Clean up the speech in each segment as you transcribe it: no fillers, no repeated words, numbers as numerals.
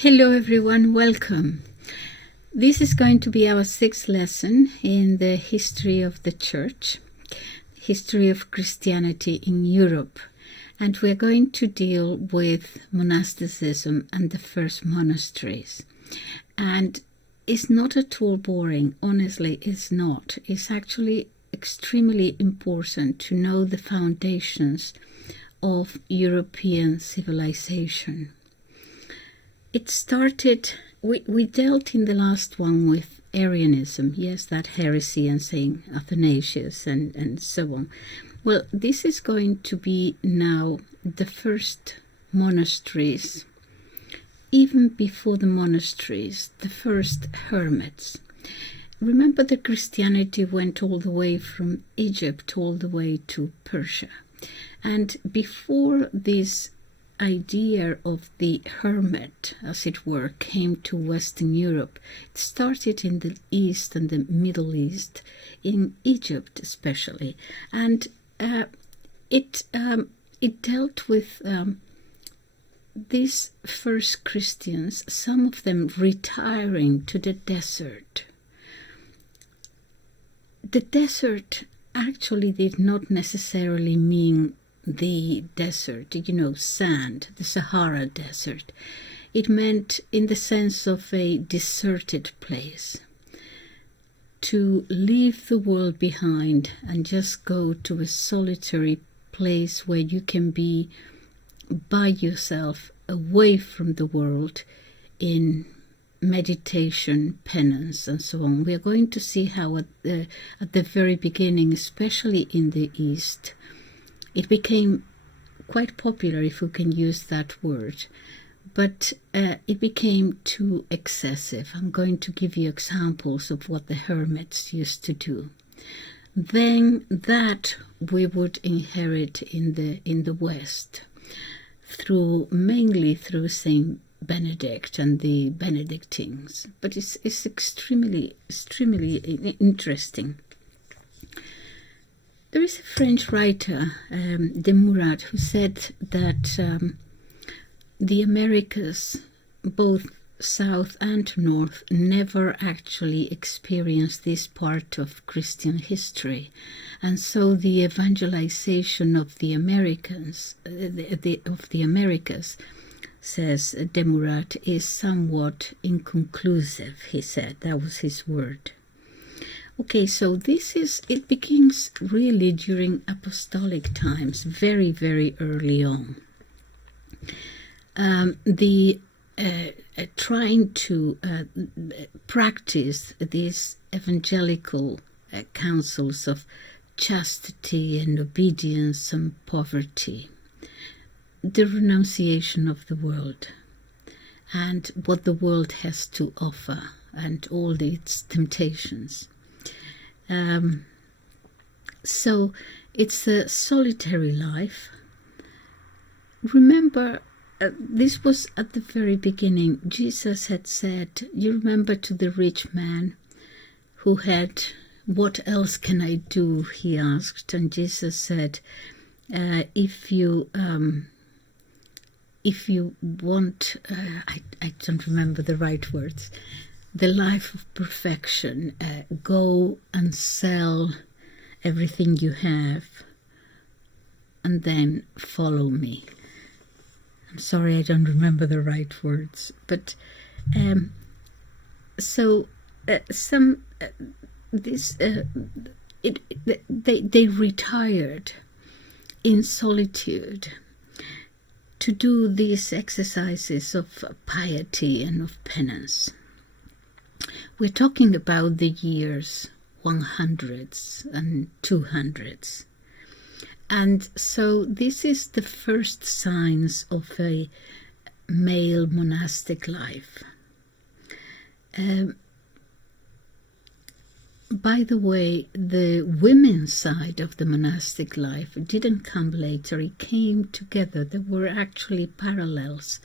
Hello everyone, welcome. This is going to be our sixth lesson in the history of the Church, history of Christianity in Europe, and we're going to deal with monasticism and the first monasteries. And it's not at all boring, honestly, it's not. It's actually extremely important to know the foundations of European civilization. It started, we dealt in the last one with Arianism, yes, that heresy and saying Athanasius and so on. Well, this is going to be now the first monasteries, even before the monasteries, the first hermits. Remember that Christianity went all the way from Egypt all the way to Persia. And before this idea of the hermit, as it were, came to Western Europe, it started in the East and the Middle East, in Egypt especially, and it dealt with these first Christians, some of them retiring to the desert. The desert actually did not necessarily mean the desert, sand, the Sahara Desert. It meant in the sense of a deserted place. To leave the world behind and just go to a solitary place where you can be by yourself, away from the world, in meditation, penance, and so on. We are going to see how at the very beginning, especially in the East, it became quite popular, if we can use that word, but it became too excessive. I'm going to give you examples of what the hermits used to do. Then that we would inherit in the West, mainly through Saint Benedict and the Benedictines. But it's extremely interesting. There is a French writer, de Murat, who said that the Americas, both South and North, never actually experienced this part of Christian history. And so the evangelization of the Americans, of the Americas, says de Murat, is somewhat inconclusive, he said. That was his word. Okay, so it begins really during apostolic times, very, very early on. Trying to practice these evangelical counsels of chastity and obedience and poverty, the renunciation of the world and what the world has to offer and all its temptations. So it's a solitary life. Remember, this was at the very beginning. Jesus had said, you remember, to the rich man who had, what else can I do, he asked. And Jesus said, if you want, I don't remember the right words, the life of perfection, go and sell everything you have and then follow me. I'm sorry, I don't remember the right words, but they retired in solitude to do these exercises of piety and of penance. We're talking about the years 100s and 200s. And so this is the first signs of a male monastic life. By the way, the women's side of the monastic life didn't come later. It came together. There were actually parallels.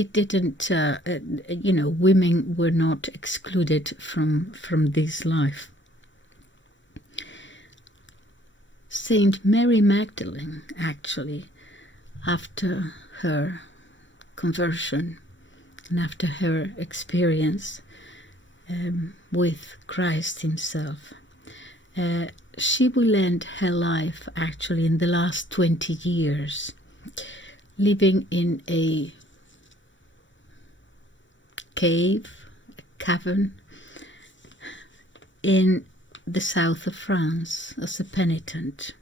It didn't, women were not excluded from this life. Saint Mary Magdalene, actually, after her conversion and after her experience with Christ himself, she will end her life actually in the last 20 years living in a cavern in the south of France as a penitent.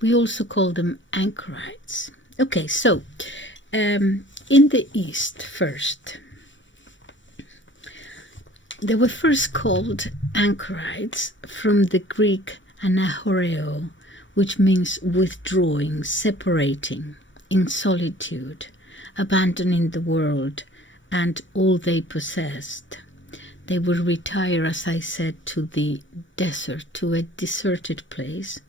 We also call them Anchorites. Okay, so in the East first, they were first called Anchorites from the Greek anachoreo, which means withdrawing, separating, in solitude, abandoning the world and all they possessed. They would retire, as I said, to the desert, to a deserted place,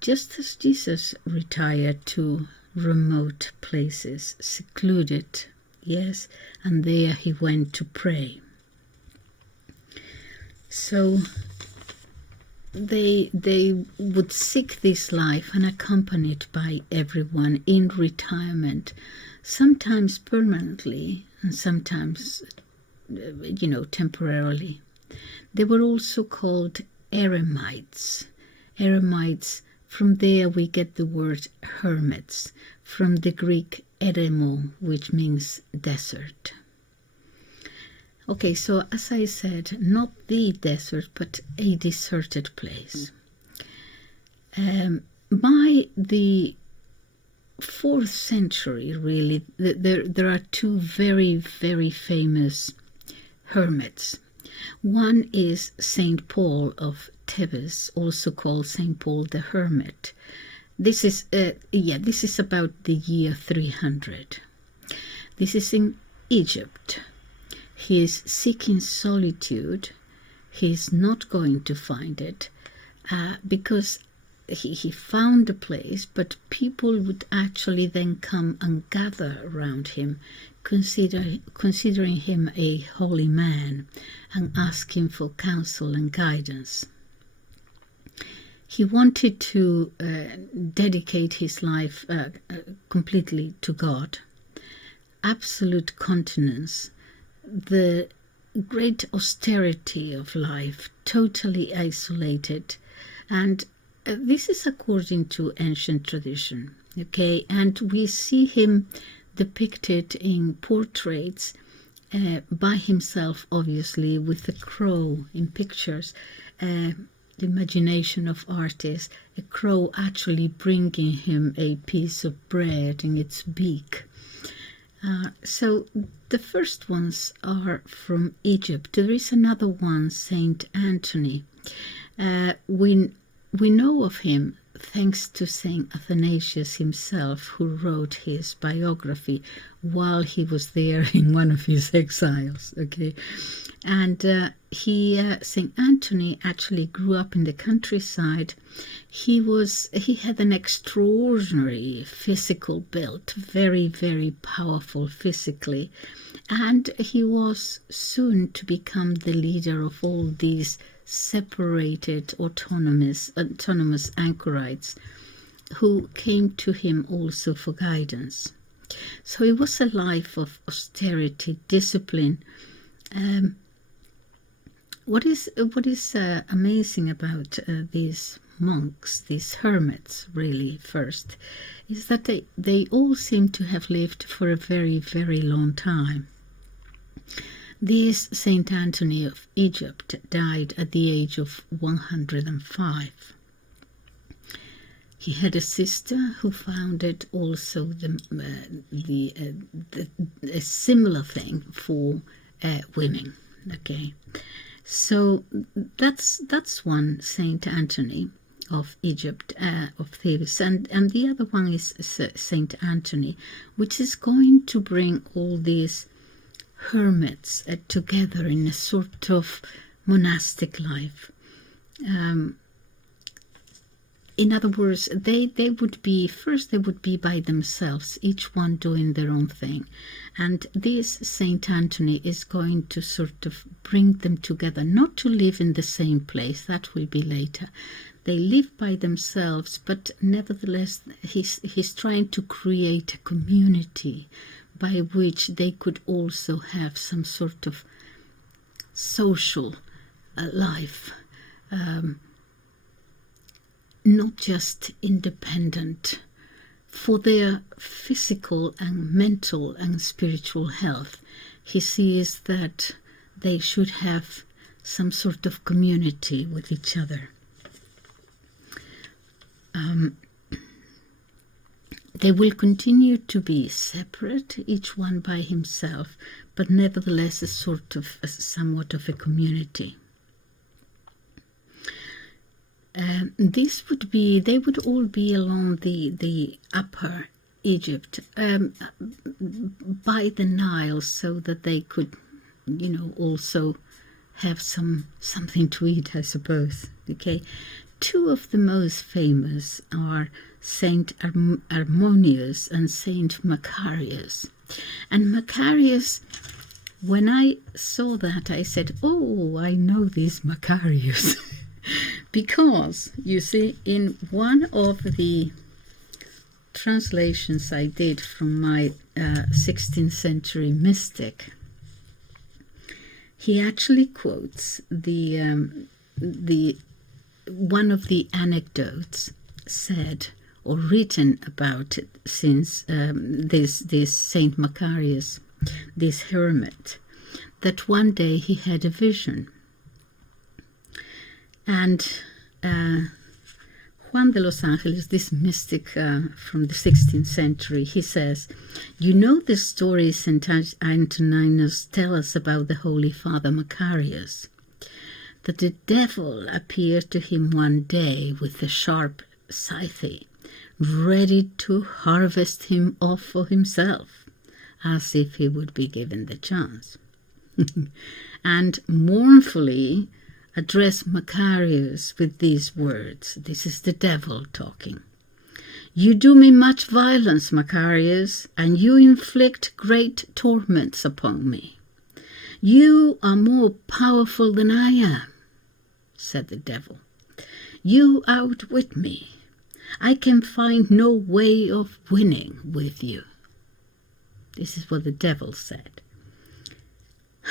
just as Jesus retired to remote places, secluded, yes, and there he went to pray. So they would seek this life unaccompanied by everyone in retirement, sometimes permanently and sometimes, temporarily. They were also called eremites. Eremites, from there we get the word hermits, from the Greek eremo, which means desert. Okay, so as I said, not the desert, but a deserted place. By the 4th century, really, there are two very, very famous hermits. One is Saint Paul of Thebes, also called Saint Paul the Hermit. This is about the year 300. This is in Egypt. He is seeking solitude. He is not going to find it because he found a place, but people would actually then come and gather around him, considering him a holy man and ask him for counsel and guidance. He wanted to dedicate his life completely to God. Absolute continence, the great austerity of life, totally isolated, and this is according to ancient tradition, okay? And we see him depicted in portraits by himself, obviously, with a crow in pictures, the imagination of artists, a crow actually bringing him a piece of bread in its beak. So the first ones are from Egypt. There is another one, Saint Anthony. We know of him thanks to Saint Athanasius himself, who wrote his biography while he was there in one of his exiles. Okay, and Saint Anthony actually grew up in the countryside. He had an extraordinary physical build, very, very powerful physically, and he was soon to become the leader of all these separated autonomous Anchorites who came to him also for guidance. So it was a life of austerity, discipline. What is amazing about these monks, these hermits, really, first, is that they all seem to have lived for a very, very long time. This Saint Anthony of Egypt died at the age of 105. He had a sister who founded also a similar thing for women. Okay, so that's one, Saint Anthony of Egypt, of Thebes, and the other one is Saint Anthony, which is going to bring all these hermits together in a sort of monastic life. in other words, they would be, first they would be by themselves, each one doing their own thing. And this Saint Anthony is going to sort of bring them together, not to live in the same place, that will be later. They live by themselves, but nevertheless he's trying to create a community by which they could also have some sort of social life, not just independent, for their physical and mental and spiritual health. He sees that they should have some sort of community with each other. They will continue to be separate, each one by himself, but nevertheless somewhat of a community. They would all be along the upper Egypt, by the Nile, so that they could, also have something to eat, I suppose. Okay, two of the most famous are Saint Harmonius and Saint Macarius. And Macarius, when I saw that, I said, "Oh, I know this Macarius." Because, you see, in one of the translations I did from my 16th century mystic, he actually quotes the one of the anecdotes said or written about it since this Saint Macarius, this hermit, that one day he had a vision. And Juan de los Angeles, this mystic from the 16th century, he says, "You know the story St. Antoninus tells us about the Holy Father Macarius, that the devil appeared to him one day with a sharp scythe, ready to harvest him off for himself, as if he would be given the chance, and mournfully addressed Macarius with these words." This is the devil talking. "You do me much violence, Macarius, and you inflict great torments upon me. You are more powerful than I am," said the devil. "You outwit me. I can find no way of winning with you." This is what the devil said.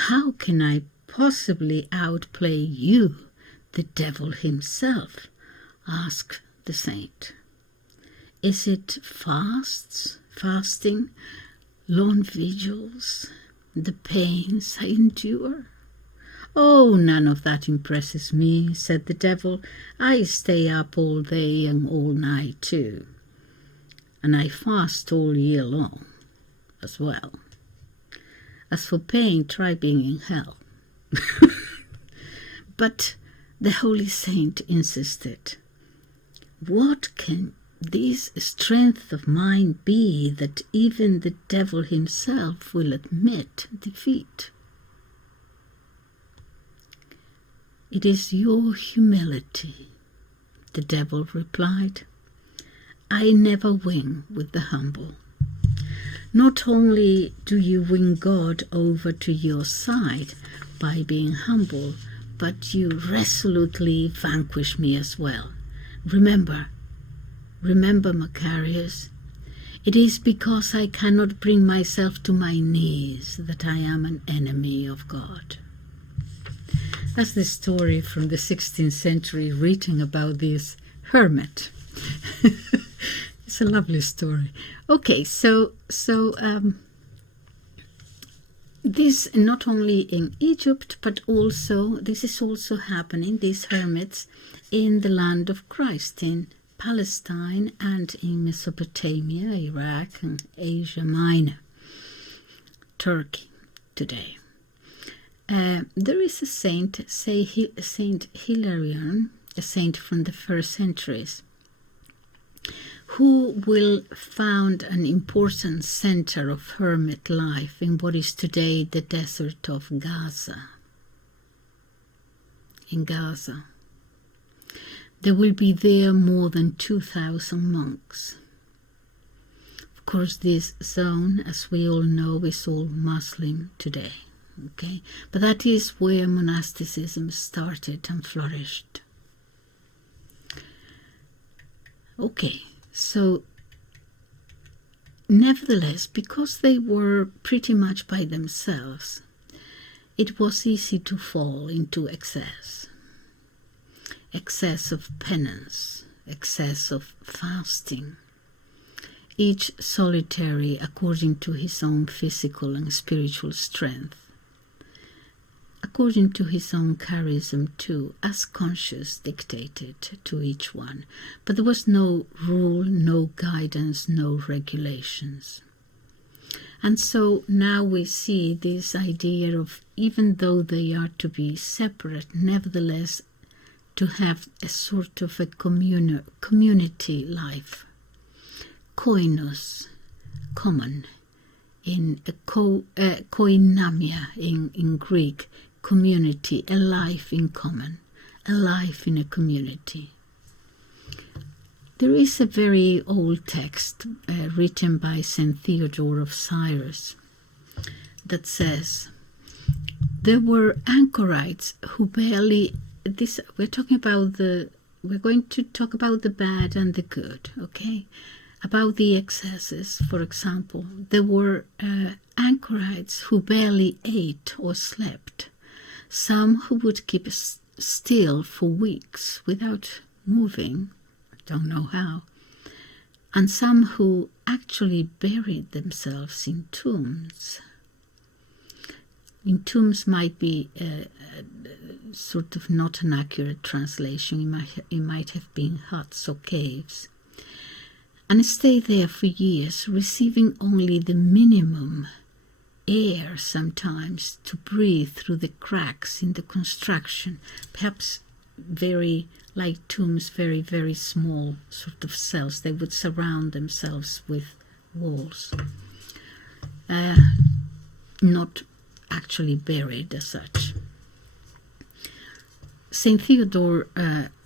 "How can I possibly outplay you, the devil himself?" asked the saint. "Is it fasting, long vigils, the pains I endure?" "Oh, none of that impresses me," said the devil. "I stay up all day and all night too, and I fast all year long as well. As for pain, try being in hell." But the holy saint insisted, "What can this strength of mine be that even the devil himself will admit defeat?" "It is your humility," the devil replied. "I never win with the humble. Not only do you win God over to your side by being humble, but you resolutely vanquish me as well. Remember, Macarius, it is because I cannot bring myself to my knees that I am an enemy of God." That's the story from the 16th century written about this hermit. It's a lovely story. Okay, so this not only in Egypt, but also this is also happening, these hermits, in the land of Christ, in Palestine and in Mesopotamia, Iraq, and Asia Minor, Turkey today. There is a saint, Saint Hilarion, a saint from the first centuries, who will found an important center of hermit life in what is today the desert of Gaza. In Gaza. There will be there more than 2,000 monks. Of course, this zone, as we all know, is all Muslim today. Okay, but that is where monasticism started and flourished. Okay, so nevertheless, because they were pretty much by themselves, it was easy to fall into excess of penance, excess of fasting, each solitary according to his own physical and spiritual strength, according to his own charism too, as conscience dictated to each one. But there was no rule, no guidance, no regulations. And so now we see this idea of, even though they are to be separate, nevertheless to have a sort of a community life. Koinos, common, in koinamia in Greek, community, a life in common, a life in a community. There is a very old text written by St. Theodore of Cyrus that says, there were Anchorites who barely, we're going to talk about the bad and the good, okay? About the excesses, for example. There were Anchorites who barely ate or slept, some who would keep still for weeks without moving, I don't know how, and some who actually buried themselves in tombs. In tombs might be sort of not an accurate translation. It might have been huts or caves. And stay there for years, receiving only the minimum air sometimes to breathe through the cracks in the construction, perhaps very like tombs, very, very small sort of cells. They would surround themselves with walls, not actually buried as such. St. Theodore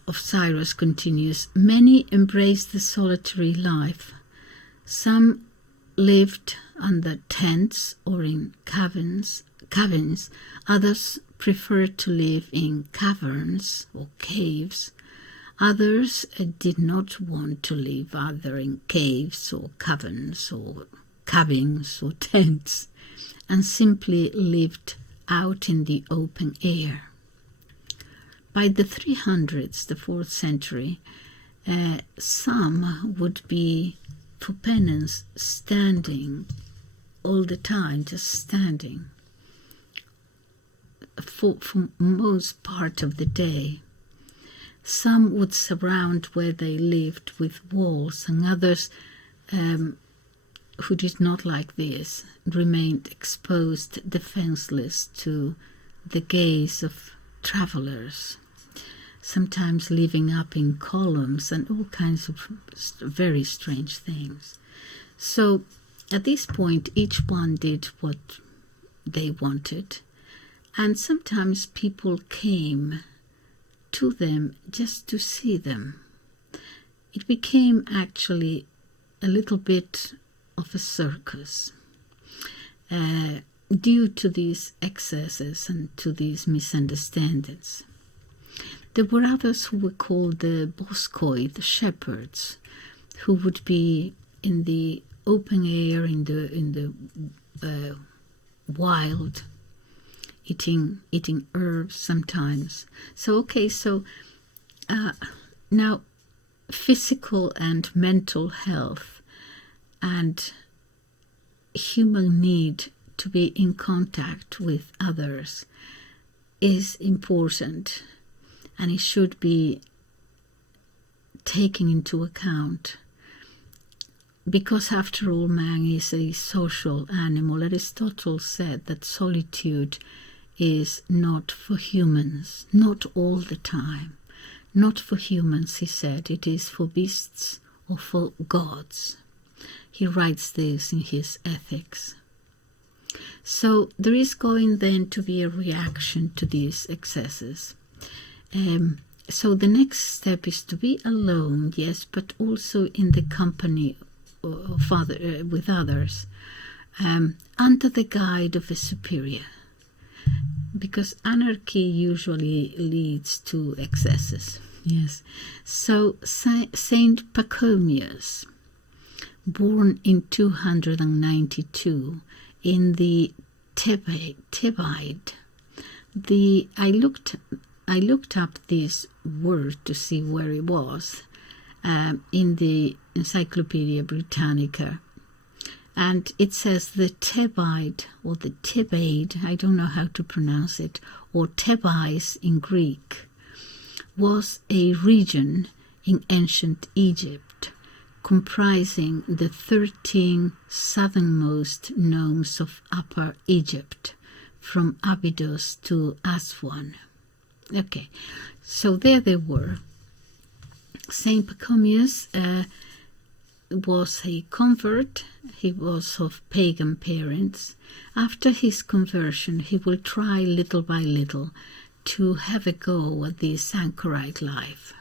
of Cyrus continues, many embraced the solitary life. Some lived under tents or in caverns. Others preferred to live in caverns or caves. Others did not want to live either in caves or caverns or cabins or tents, and simply lived out in the open air. By the 300s, the 4th century, some would be, for penance, standing all the time, just standing for most part of the day. Some would surround where they lived with walls, and others who did not like this remained exposed, defenseless to the gaze of travelers, sometimes living up in columns and all kinds of very strange things. So at this point, each one did what they wanted, and sometimes people came to them just to see them. It became actually a little bit of a circus due to these excesses and to these misunderstandings. There were others who were called the boskoi, the shepherds, who would be in the open air, in the wild, eating herbs sometimes. So now physical and mental health and human need to be in contact with others is important, and it should be taken into account, because after all, man is a social animal. Aristotle said that solitude is not for humans, not all the time. Not for humans, he said, it is for beasts or for gods. He writes this in his Ethics. So there is going then to be a reaction to these excesses. So the next step is to be alone, yes, but also in the company of with others, under the guide of a superior, because anarchy usually leads to excesses. Yes. So Saint Pachomius, born in 292 in the Thebaid. I looked up this word to see where it was in the Encyclopedia Britannica, and it says the Thebaid or the Thebaid, I don't know how to pronounce it, or Thebais in Greek, was a region in ancient Egypt comprising the 13 southernmost nomes of Upper Egypt, from Abydos to Aswan. Okay, so there they were. Saint Pachomius was a convert. He was of pagan parents. After his conversion, he will try little by little to have a go at this Anchorite life.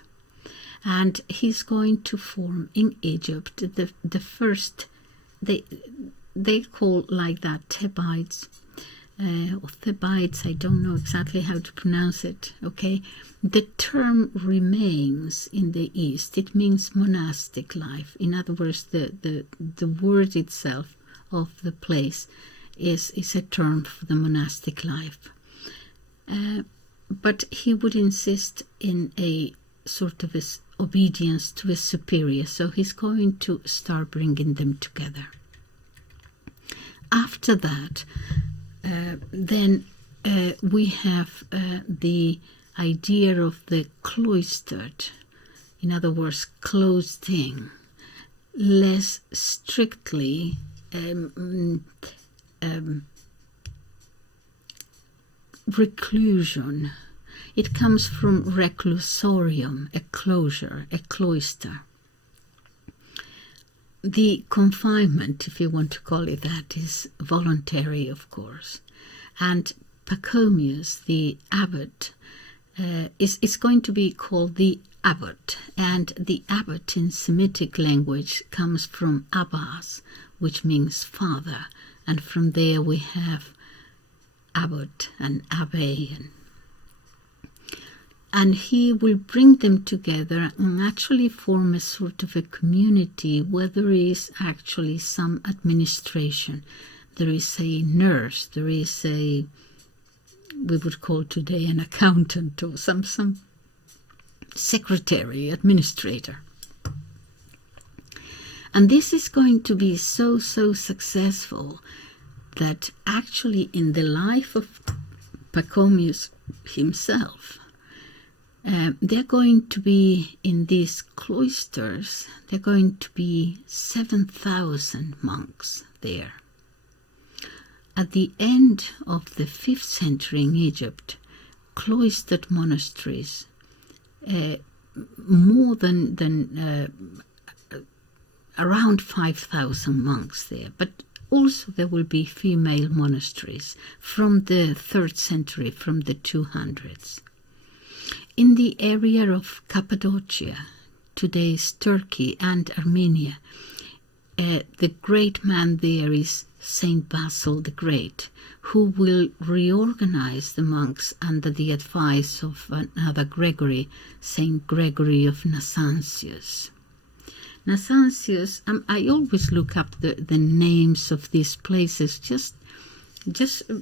And he's going to form in Egypt the first, they call like that Thebites, or Thebites, I don't know exactly how to pronounce it, okay? The term remains in the East. It means monastic life. In other words, the word itself of the place is a term for the monastic life. But he would insist in a sort of obedience to a superior, so he's going to start bringing them together. After that, then we have the idea of the cloistered, in other words, closed thing, less strictly reclusion. It comes from reclusorium, a closure, a cloister. The confinement, if you want to call it that, is voluntary, of course. And Pachomius, the abbot, is going to be called the abbot. And the abbot in Semitic language comes from abbas, which means father. And from there we have abbot and abbe. And he will bring them together and actually form a sort of a community where there is actually some administration. There is a nurse, there is we would call today an accountant, or some secretary, administrator. And this is going to be so successful that actually in the life of Pachomius himself, they're going to be in these cloisters, they're going to be 7,000 monks there. At the end of the 5th century in Egypt, cloistered monasteries, more than around 5,000 monks there, but also there will be female monasteries from the 3rd century, from the 200s. In the area of Cappadocia, today's Turkey and Armenia, the great man there is Saint Basil the Great, who will reorganize the monks under the advice of another Gregory, Saint Gregory of Nazianzus. Nazianzus, I always look up the names of these places just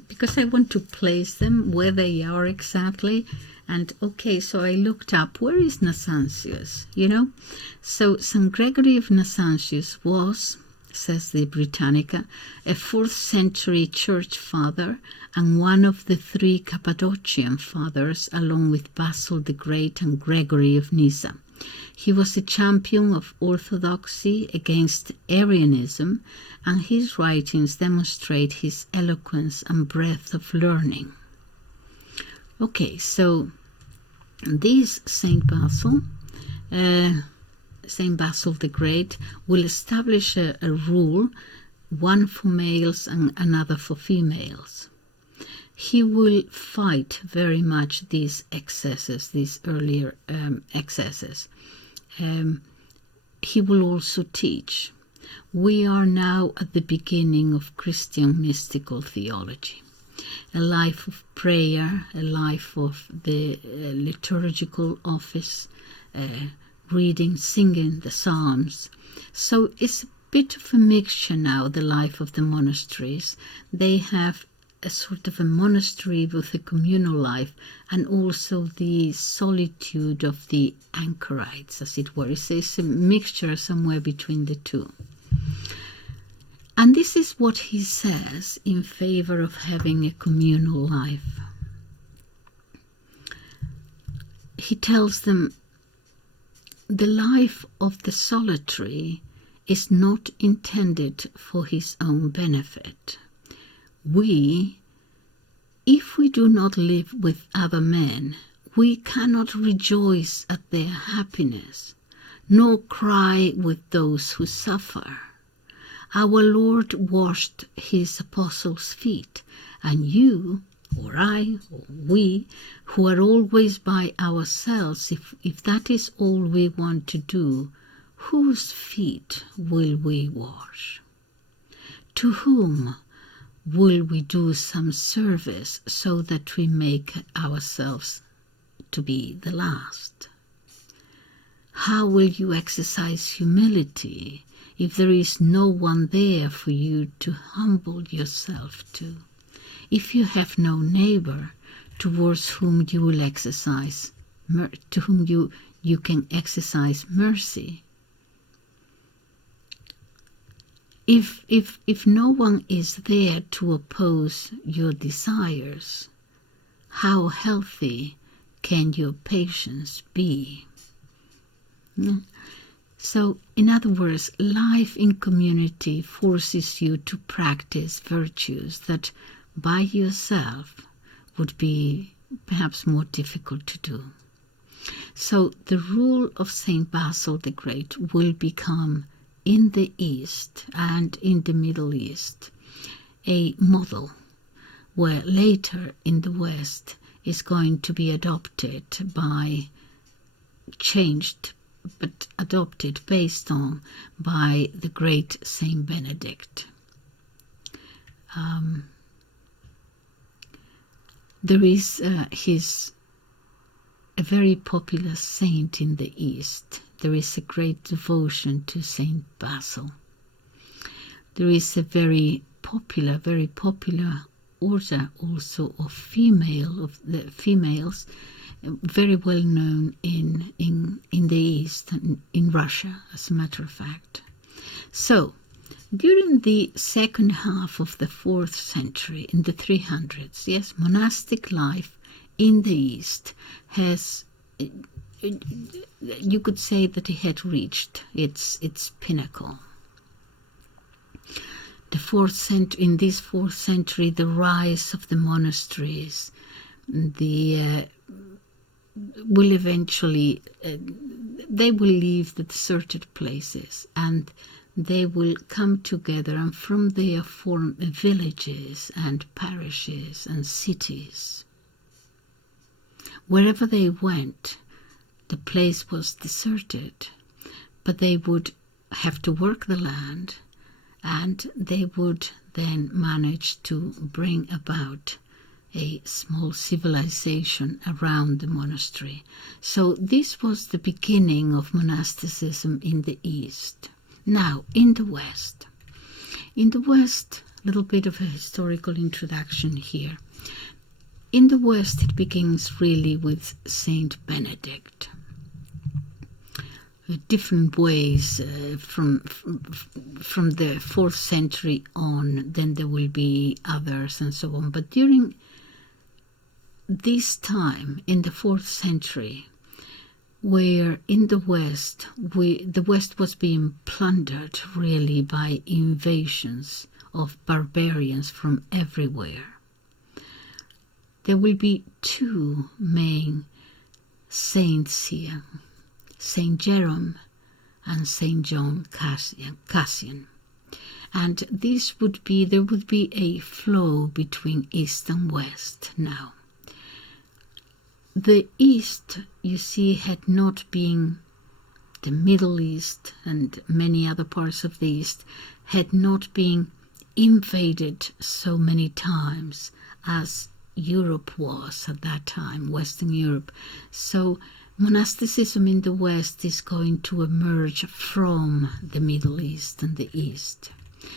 because I want to place them where they are exactly. And okay, so I looked up, where is Nazianzus, So St. Gregory of Nazianzus was, says the Britannica, a 4th century church father and one of the 3 Cappadocian fathers, along with Basil the Great and Gregory of Nyssa. He was a champion of orthodoxy against Arianism, and his writings demonstrate his eloquence and breadth of learning. Okay, so this Saint Basil the Great will establish a rule, one for males and another for females. he will fight very much these excesses, these earlier excesses. He will also teach. We are now at the beginning of Christian mystical theology. A life of prayer, a life of the liturgical office, reading, singing the Psalms. So it's a bit of a mixture now, the life of the monasteries. They have a sort of a monastery with a communal life, and also the solitude of the Anchorites, as it were. It's a mixture somewhere between the two. And this is what he says in favor of having a communal life. He tells them, the life of the solitary is not intended for his own benefit. If we do not live with other men, we cannot rejoice at their happiness, nor cry with those who suffer. Our Lord washed his apostles' feet, and you, or I, or we, who are always by ourselves, if that is all we want to do, whose feet will we wash? To whom will we do some service so that we make ourselves to be the last? How will you exercise humility if there is no one there for you to humble yourself to? If you have no neighbor towards whom you will exercise, to whom you can exercise mercy? If no one is there to oppose your desires, how healthy can your patience be? So, in other words, life in community forces you to practice virtues that by yourself would be perhaps more difficult to do. So the rule of Saint Basil the Great will become, in the East and in the Middle East, a model where later in the West is going to be adopted based on by the great Saint Benedict. There is a very popular saint in the East. There is a great devotion to Saint Basil. There is a very popular order also of females, very well known in the East, in Russia, as a matter of fact. So, during the second half of the 4th century, in the 300s, yes, monastic life in the East has, you could say that it had reached its pinnacle. In this 4th century, the rise of the monasteries, will eventually, they will leave the deserted places and they will come together, and from there form villages and parishes and cities. Wherever they went, the place was deserted, but they would have to work the land, and they would then manage to bring about a small civilization around the monastery. So this was the beginning of monasticism in the East. Now, in the West, a little bit of a historical introduction here. In the West, it begins really with Saint Benedict. Different ways from the 4th century on, then there will be others and so on. But during this time, in the 4th century, where in the West, the West was being plundered really by invasions of barbarians from everywhere, there will be 2 main saints here, Saint Jerome and Saint John Cassian. And there would be a flow between East and West now. The East, you see, had not been, the Middle East and many other parts of the East had not been invaded so many times as Europe was at that time, Western Europe. So monasticism in the West is going to emerge from the Middle East and the East.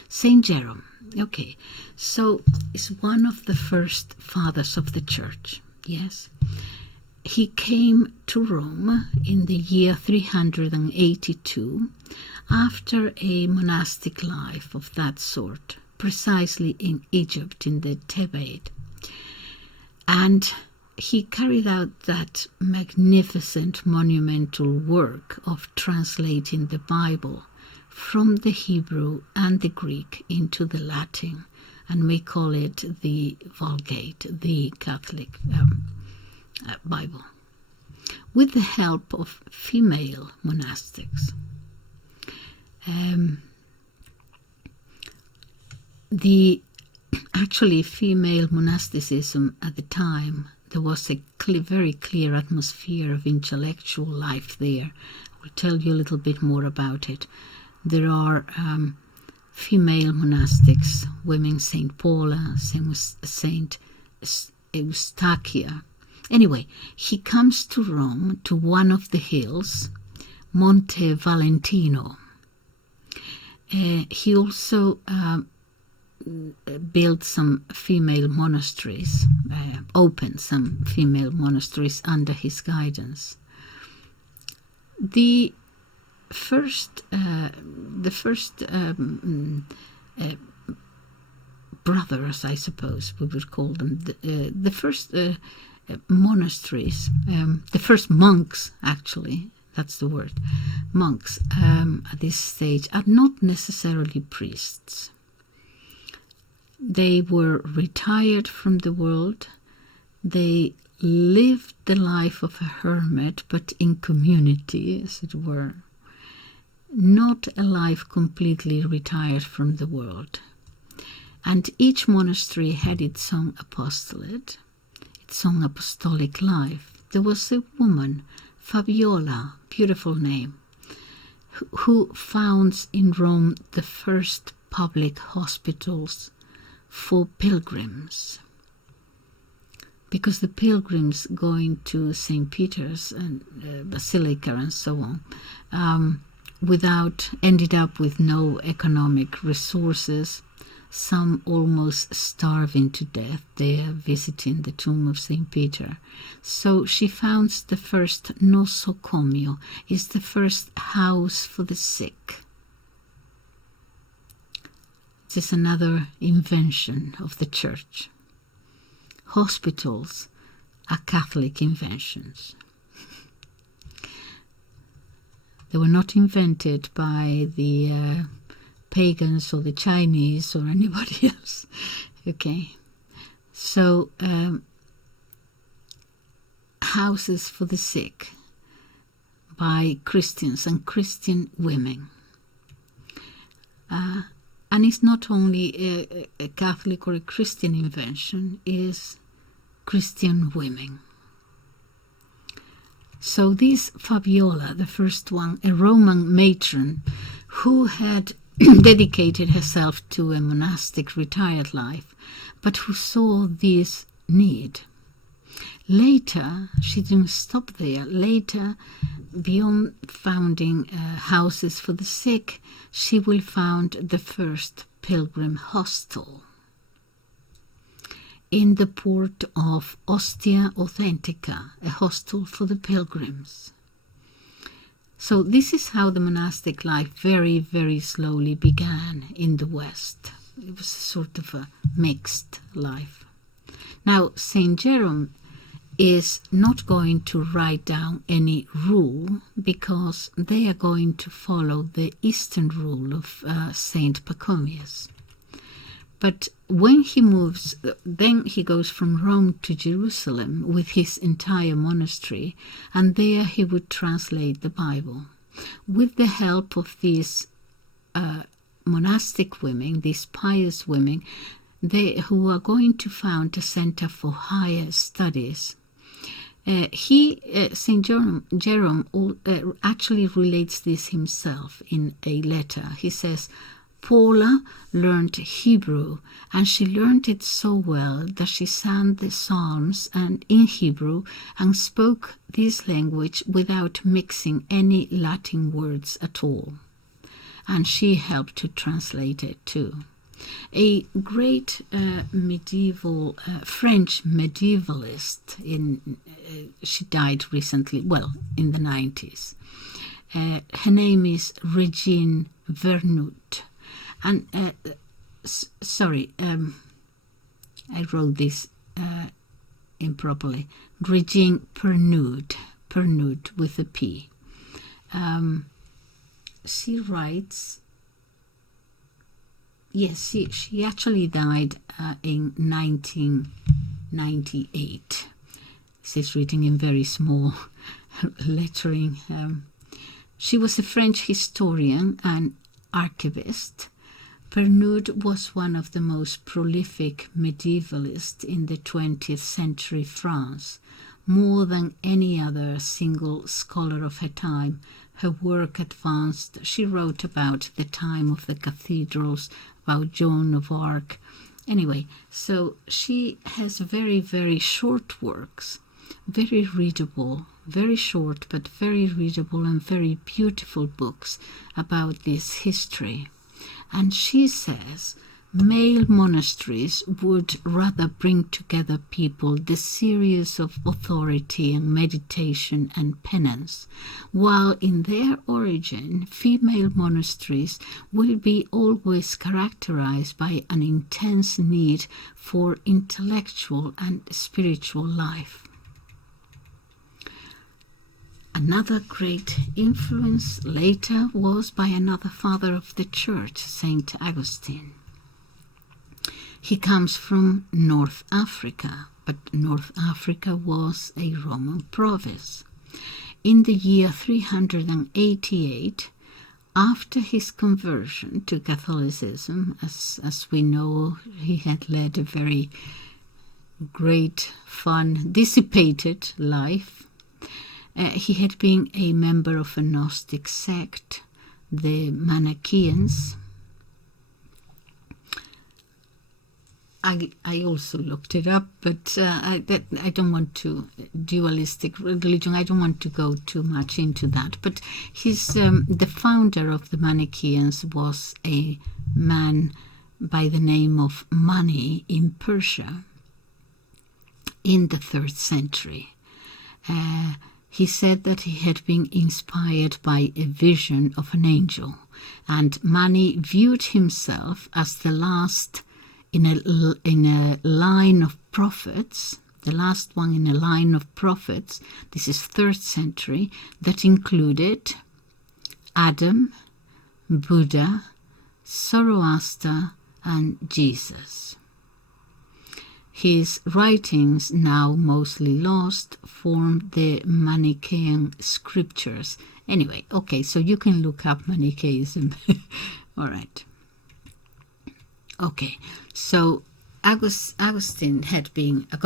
Saint Jerome, okay, so is one of the first fathers of the Church, yes. He came to Rome in the year 382 after a monastic life of that sort, precisely in Egypt, in the Thebaid. And he carried out that magnificent monumental work of translating the Bible from the Hebrew and the Greek into the Latin, and we call it the Vulgate, the Catholic Bible, with the help of female monastics. The actually female monasticism at the time, there was a very clear atmosphere of intellectual life there. I will tell you a little bit more about it. There are female monastics, women, Saint Paula, Saint Eustaquia. Anyway, he comes to Rome, to one of the hills, Monte Valentino. He also built some female monasteries, opened some female monasteries under his guidance. The first brothers, I suppose we would call them, the first monasteries, the first monks, actually, that's the word, monks at this stage are not necessarily priests. They were retired from the world. They lived the life of a hermit, but in community, as it were. Not a life completely retired from the world. And each monastery had its own apostolate, its own apostolic life. There was a woman, Fabiola, beautiful name, who founds in Rome the first public hospitals for pilgrims, because the pilgrims going to St. Peter's and Basilica and so on ended up with no economic resources, some almost starving to death there visiting the tomb of St. Peter. So she founds the first nosocomio, is the first house for the sick. This is another invention of the Church. Hospitals are Catholic inventions. They were not invented by the pagans or the Chinese or anybody else. Okay, so houses for the sick by Christians and Christian women. And it's not only a Catholic or a Christian invention, it's Christian women. So this Fabiola, the first one, a Roman matron who had dedicated herself to a monastic retired life, but who saw this need. Later, she didn't stop there. Later, beyond founding houses for the sick, she will found the first pilgrim hostel in the port of Ostia Authentica, a hostel for the pilgrims. So this is how the monastic life very, very slowly began in the West. It was sort of a mixed life. Now, St. Jerome is not going to write down any rule, because they are going to follow the Eastern rule of Saint Pachomius. But when he moves, then he goes from Rome to Jerusalem with his entire monastery, and there he would translate the Bible with the help of these monastic women, these pious women, who are going to found a center for higher studies. Saint Jerome actually relates this himself in a letter. He says, Paula learned Hebrew, and she learned it so well that she sang the Psalms and in Hebrew and spoke this language without mixing any Latin words at all. And she helped to translate it too. A great medieval French medievalist, she died recently, well, in the 90s. Her name is Regine Vernout. And, sorry, I wrote this improperly. Regine Pernoud with a P. She writes... Yes, she actually died in 1998. She's written in very small lettering. She was a French historian and archivist. Pernoud was one of the most prolific medievalists in the 20th century France. More than any other single scholar of her time, her work advanced. She wrote about the time of the cathedrals, about Joan of Arc. Anyway, so she has very, very short works, very readable, very short, but very readable and very beautiful books about this history. And she says male monasteries would rather bring together people the series of authority and meditation and penance, while in their origin female monasteries will be always characterized by an intense need for intellectual and spiritual life. Another great influence later was by another father of the church, Saint Augustine. He comes from North Africa, but North Africa was a Roman province. In the year 388, after his conversion to Catholicism, as we know, he had led a very great, fun, dissipated life. He had been a member of a Gnostic sect, the Manichaeans. I also looked it up, but I don't want to, dualistic religion, I don't want to go too much into that. But the founder of the Manichaeans was a man by the name of Mani in Persia in the 3rd century. He said that he had been inspired by a vision of an angel, and Mani viewed himself as the last in a line of prophets, the last one in a line of prophets. This is 3rd century, that included Adam, Buddha, Zoroaster, and Jesus. His writings, now mostly lost, form the Manichaean scriptures. Anyway, okay, so you can look up Manichaeism. All right. Okay, so Augustine had been a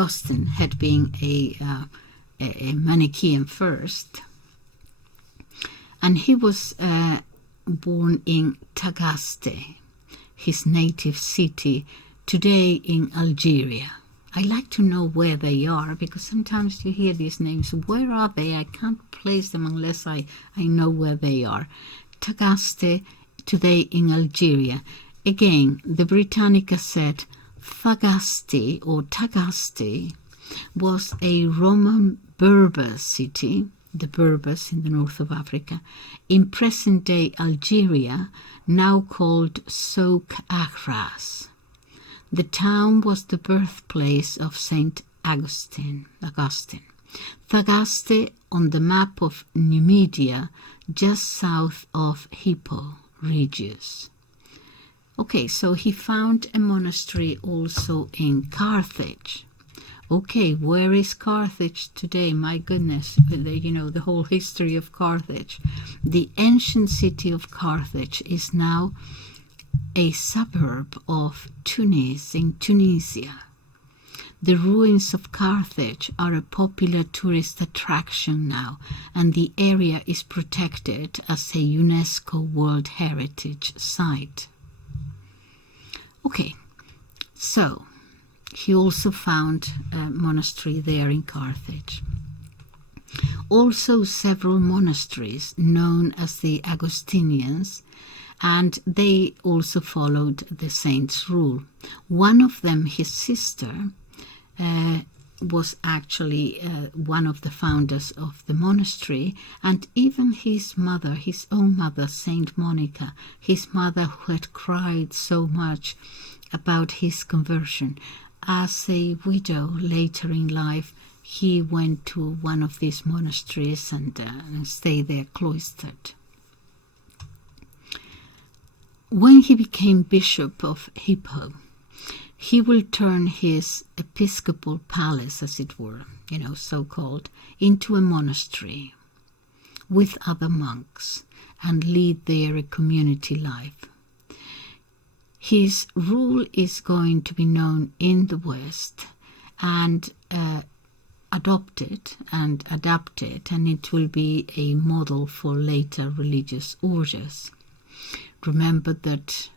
Manichaean first, and he was born in Tagaste, his native city, today in Algeria. I like to know where they are, because sometimes you hear these names. Where are they? I can't place them unless I know where they are. Tagaste, today in Algeria. Again, the Britannica said Tagaste was a Roman Berber city, the Berbers in the north of Africa, in present-day Algeria, now called Souk Ahras. The town was the birthplace of Saint Augustine. Tagaste on the map of Numidia, just south of Hippo Regius. Okay, so he found a monastery also in Carthage. Okay, where is Carthage today? My goodness, the whole history of Carthage. The ancient city of Carthage is now a suburb of Tunis in Tunisia. The ruins of Carthage are a popular tourist attraction now, and the area is protected as a UNESCO World Heritage Site. Okay, so he also found a monastery there in Carthage. Also several monasteries known as the Augustinians, and they also followed the saint's rule. One of them, his sister, was actually one of the founders of the monastery, and even his mother, his own mother, Saint Monica, his mother who had cried so much about his conversion. As a widow later in life, he went to one of these monasteries and stayed there cloistered. When he became Bishop of Hippo, he will turn his episcopal palace, as it were, so-called, into a monastery with other monks and lead there a community life. His rule is going to be known in the West and adopted and adapted, and it will be a model for later religious orders. Remember that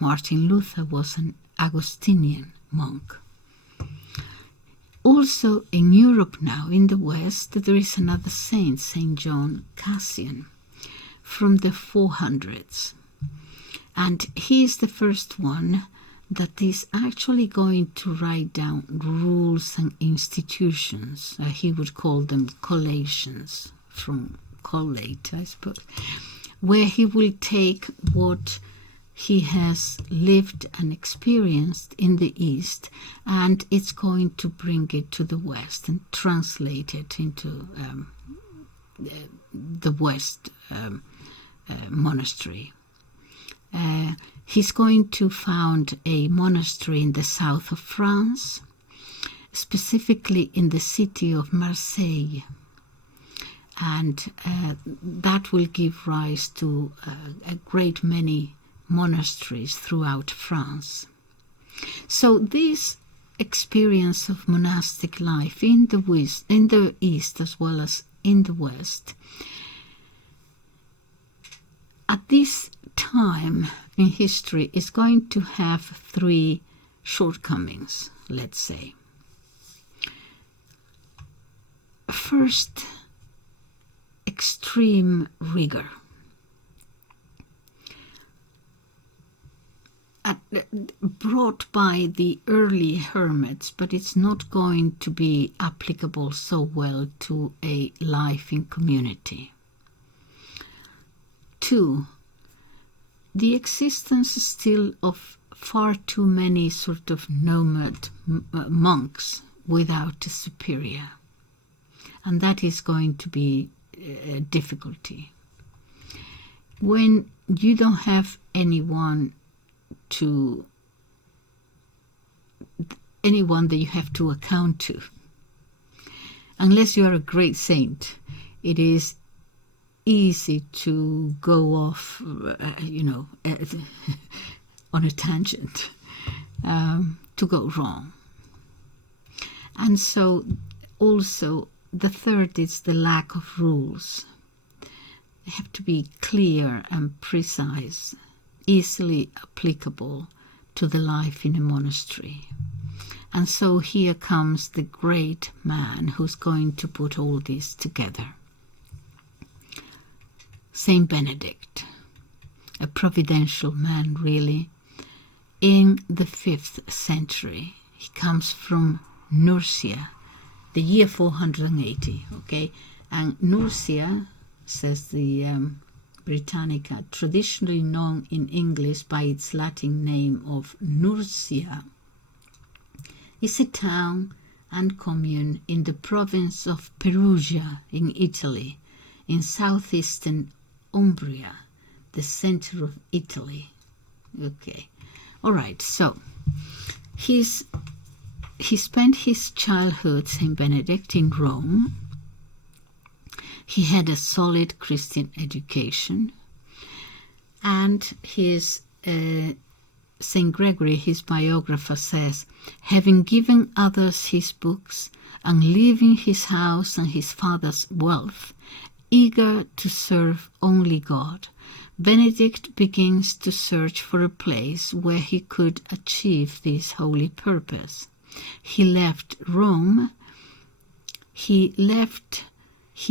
Martin Luther was an Augustinian monk. Also in Europe now, in the West, there is another saint, Saint John Cassian, from the 400s. And he is the first one that is actually going to write down rules and institutions. He would call them collations, from collate, I suppose, where he will take what he has lived and experienced in the East, and it's going to bring it to the West and translate it into the West monastery. He's going to found a monastery in the south of France, specifically in the city of Marseille, and that will give rise to a great many monasteries throughout France. So this experience of monastic life in the East as well as in the West, at this time in history, is going to have three shortcomings, let's say. First, extreme rigor. Brought by the early hermits, but it's not going to be applicable so well to a life in community. 2, the existence still of far too many sort of nomad monks without a superior, and that is going to be a difficulty. When you don't have anyone that you have to account to, unless you are a great saint, it is easy to go off, on a tangent, to go wrong. And so also the third is the lack of rules. They have to be clear and precise, easily applicable to the life in a monastery. And so here comes the great man who's going to put all this together. Saint Benedict, a providential man really, in the 5th century. He comes from Nursia, the year 480, okay? And Nursia, says the Britannica, traditionally known in English by its Latin name of Nursia, is a town and commune in the province of Perugia in Italy, in southeastern Umbria, the center of Italy. Okay, all right, so he spent his childhood, Saint Benedict, in Rome. He had a solid Christian education, and his St. Gregory, his biographer, says, having given others his books and leaving his house and his father's wealth, eager to serve only God, Benedict begins to search for a place where he could achieve this holy purpose. He left Rome. He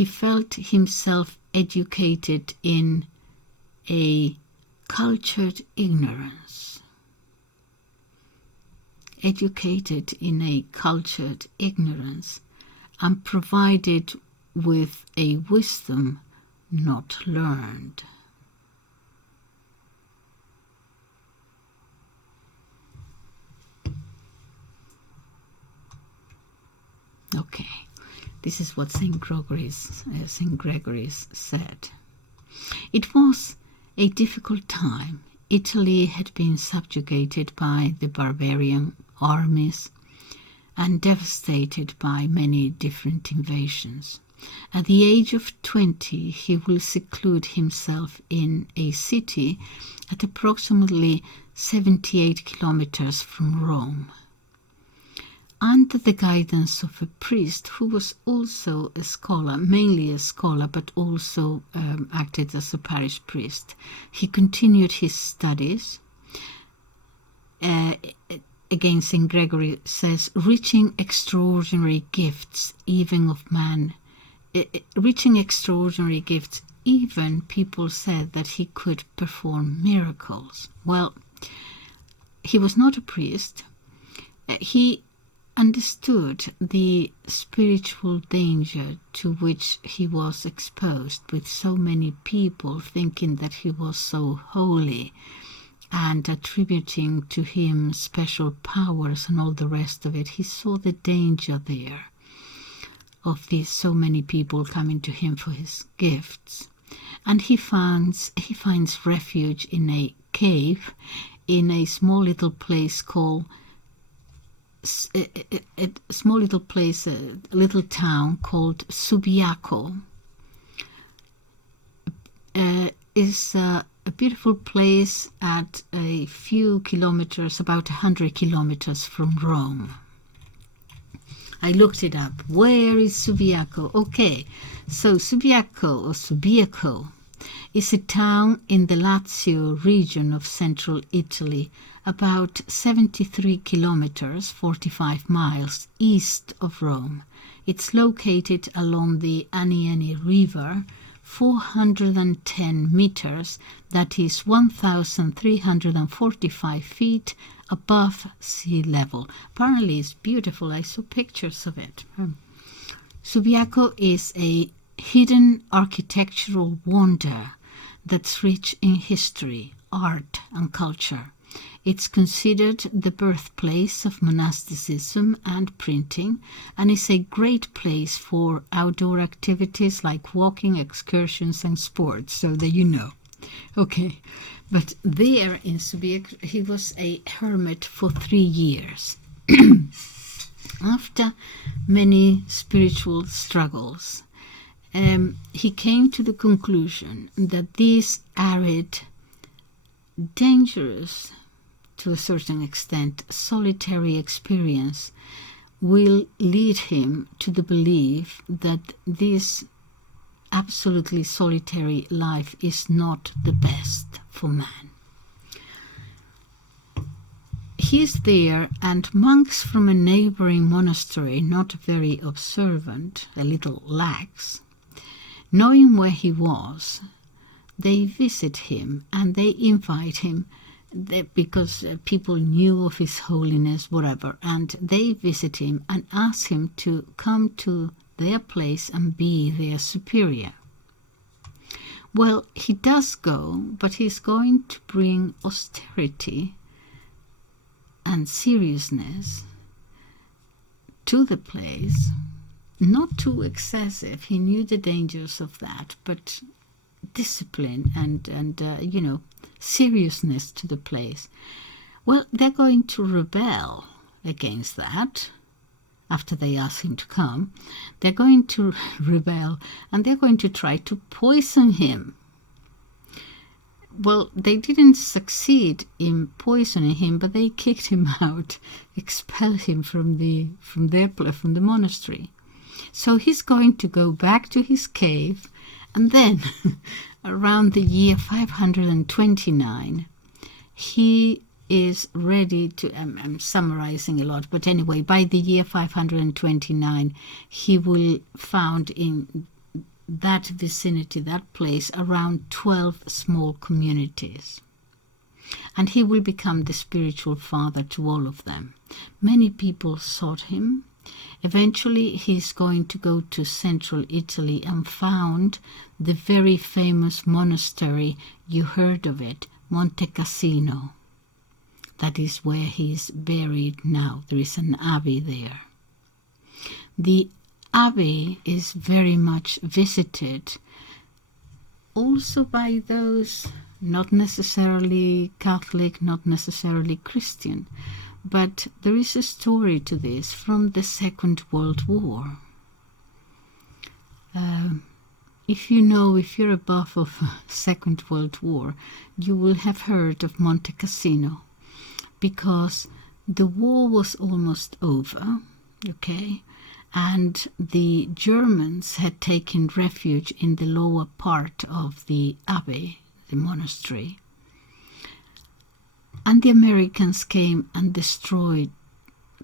felt himself educated in a cultured ignorance. Educated in a cultured ignorance and provided with a wisdom not learned. Okay, this is what St. Gregory's said. It was a difficult time. Italy had been subjugated by the barbarian armies and devastated by many different invasions. At the age of 20, he will seclude himself in a city at approximately 78 kilometers from Rome. Under the guidance of a priest who was also a scholar, mainly a scholar, but also acted as a parish priest, he continued his studies. Again, St. Gregory says, reaching extraordinary gifts, even of man. Reaching extraordinary gifts, even people said that he could perform miracles. Well, he was not a priest. He understood the spiritual danger to which he was exposed, with so many people thinking that he was so holy and attributing to him special powers and all the rest of it. He saw the danger there of these so many people coming to him for his gifts, and he finds refuge in a cave in a small little place called a little town called Subiaco. Is a beautiful place at a few kilometers, about 100 kilometers from Rome. I looked it up. Where is Subiaco? Okay, so Subiaco is a town in the Lazio region of central Italy, about 73 kilometers, 45 miles east of Rome. It's located along the Aniene River, 410 meters, that is 1,345 feet above sea level. Apparently it's beautiful. I saw pictures of it. Subiaco is a hidden architectural wonder that's rich in history, art, and culture. It's considered the birthplace of monasticism and printing, and is a great place for outdoor activities like walking, excursions, and sports, so that you know. Okay, but there in Subiaco, he was a hermit for 3 years. After many spiritual struggles, he came to the conclusion that this arid, dangerous, to a certain extent, solitary experience will lead him to the belief that this absolutely solitary life is not the best for man. He is there, and monks from a neighboring monastery, not very observant, a little lax, knowing where he was, they visit him and they invite him, because people knew of his holiness, whatever, and they visit him and ask him to come to their place and be their superior. Well, he does go, but he's going to bring austerity and seriousness to the place, not too excessive. He knew the dangers of that, but discipline and seriousness to the place. Well, they're going to rebel against that. After they ask him to come, they're going to rebel, and they're going to try to poison him. well, they didn't succeed in poisoning him, but they kicked him out, expelled him from the monastery. So he's going to go back to his cave, and then around the year 529, he is ready to, I'm summarizing a lot, but anyway, by the year 529, he will found in that vicinity, that place, around 12 small communities. And he will become the spiritual father to all of them. Many people sought him. Eventually, he's going to go to central Italy and found the very famous monastery, you heard of it, Monte Cassino. That is where he's buried now. There is an abbey there. The abbey is very much visited also by those not necessarily Catholic, not necessarily Christian, but there is a story to this from the Second World War. If you're a buff of Second World War, you will have heard of Monte Cassino, because the war was almost over, okay? And the Germans had taken refuge in the lower part of the abbey, the monastery. And the Americans came and destroyed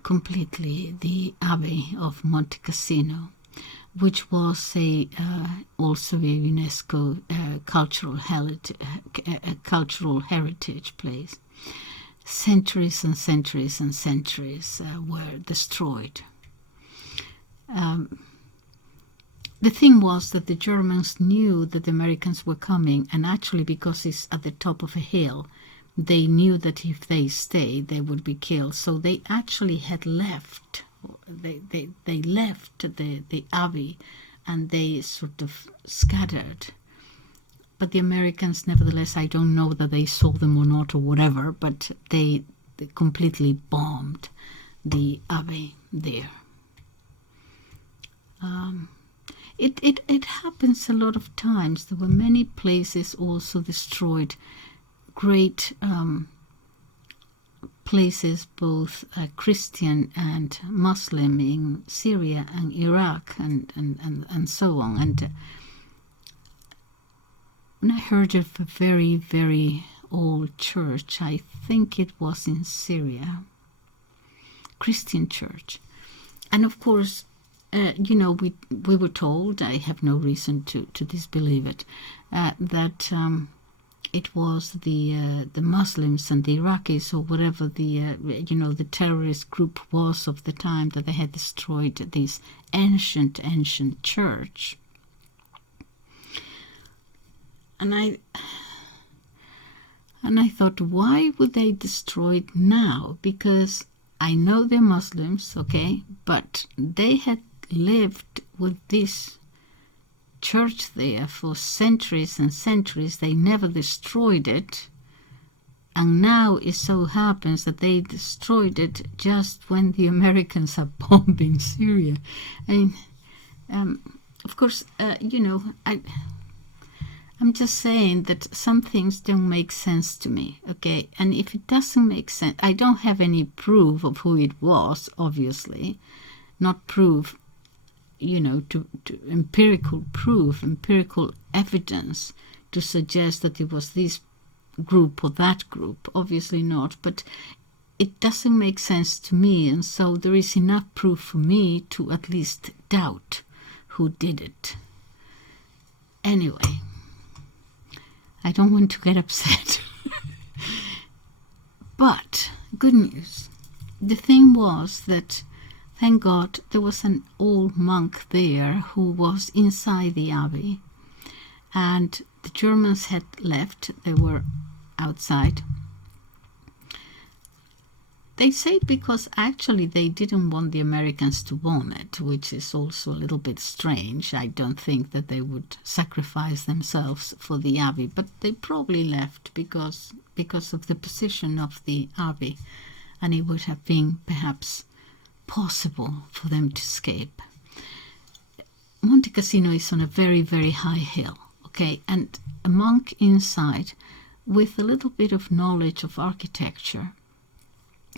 completely the abbey of Monte Cassino, which was also a UNESCO cultural heritage place. Centuries and centuries and centuries were destroyed. The thing was that the Germans knew that the Americans were coming, and actually because it's at the top of a hill, they knew that if they stayed, they would be killed. So they actually had left. They left the abbey, and they sort of scattered. But the Americans, nevertheless, I don't know that they saw them or not or whatever, but they completely bombed the abbey there. It happens a lot of times. There were many places also destroyed, great places, both Christian and Muslim, in Syria and Iraq and so on. And when I heard of a very, very old church, I think it was in Syria, Christian church. And of course, we were told, I have no reason to disbelieve it, that it was the Muslims and the Iraqis or whatever the terrorist group was of the time, that they had destroyed this ancient church. And I thought, why would they destroy it now? Because I know they're Muslims, okay, but they had lived with this church there for centuries and centuries. They never destroyed it, and now it so happens that they destroyed it just when the Americans are bombing Syria. And of course, I'm just saying that some things don't make sense to me, okay? And if it doesn't make sense, I don't have any proof of who it was, obviously. Not proof, to empirical proof, empirical evidence to suggest that it was this group or that group. Obviously not, but it doesn't make sense to me, and so there is enough proof for me to at least doubt who did it. Anyway, I don't want to get upset. But good news. The thing was that, thank God, there was an old monk there who was inside the abbey, and the Germans had left. They were outside. They say because actually they didn't want the Americans to bomb it, which is also a little bit strange. I don't think that they would sacrifice themselves for the abbey, but they probably left because of the position of the abbey, and it would have been perhaps possible for them to escape. Monte Cassino is on a very, very high hill, okay, and a monk inside with a little bit of knowledge of architecture,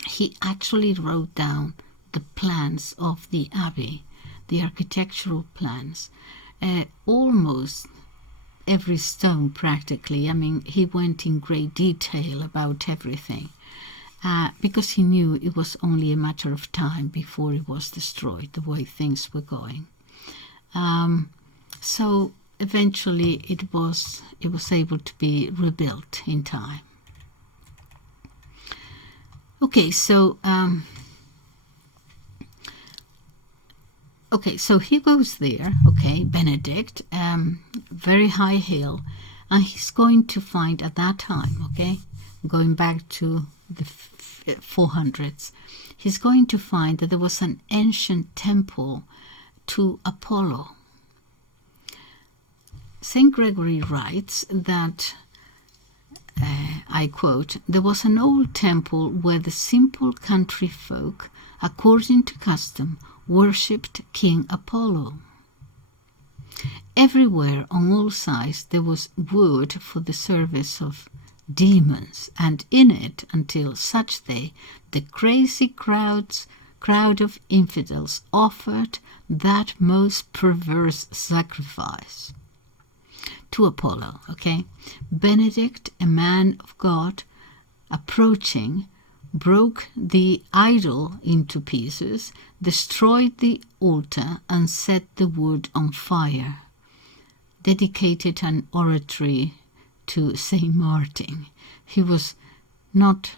he actually wrote down the plans of the abbey, the architectural plans, almost every stone practically. I mean, he went in great detail about everything, because he knew it was only a matter of time before it was destroyed, the way things were going. So eventually it was able to be rebuilt in time. Okay, so so he goes there, Benedict, very high hill, and he's going to find at that time, going back to the 400s, he's going to find that there was an ancient temple to Apollo. St. Gregory writes that, I quote, "There was an old temple where the simple country folk, according to custom, worshipped King Apollo. Everywhere on all sides there was wood for the service of demons, and in it, until such day, the crazy crowd of infidels offered that most perverse sacrifice to Apollo." Benedict, a man of God, approaching, broke the idol into pieces, destroyed the altar, and set the wood on fire, dedicated an oratory to Saint Martin. He was not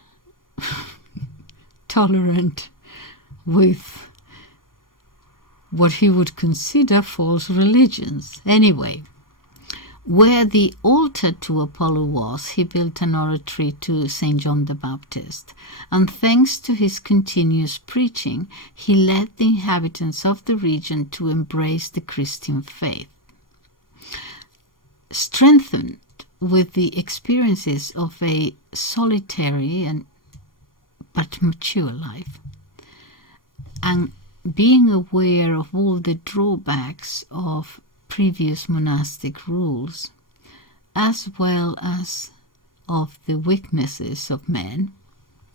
tolerant with what he would consider false religions. Anyway, where the altar to Apollo was, he built an oratory to St. John the Baptist, and thanks to his continuous preaching, he led the inhabitants of the region to embrace the Christian faith. Strengthened with the experiences of a solitary but mature life, and being aware of all the drawbacks of previous monastic rules, as well as of the weaknesses of men,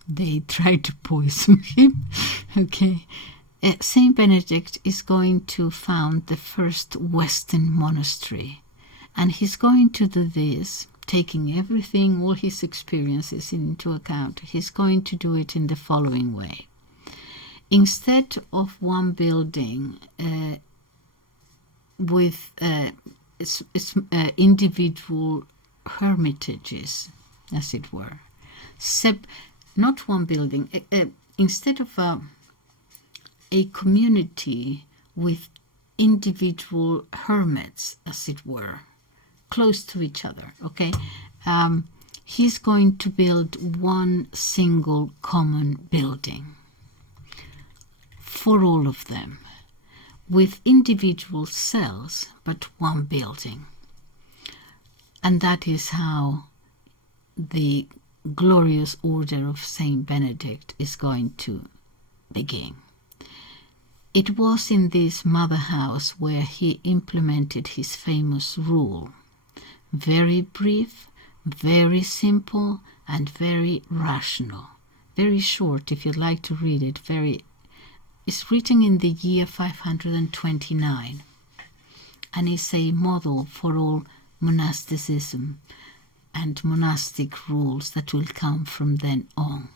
they tried to poison him. Saint Benedict is going to found the first Western monastery, and he's going to do this, taking everything, all his experiences into account. He's going to do it in the following way. Instead of one building with individual hermitages, as it were, not one building, instead of a community with individual hermits, as it were, close to each other, he's going to build one single common building for all of them, with individual cells, but one building. And that is how the glorious order of Saint Benedict is going to begin. It was in this mother house where he implemented his famous rule. Very brief, very simple, and very rational. Very short, if you'd like to read it. It's written in the year 529, and is a model for all monasticism and monastic rules that will come from then on.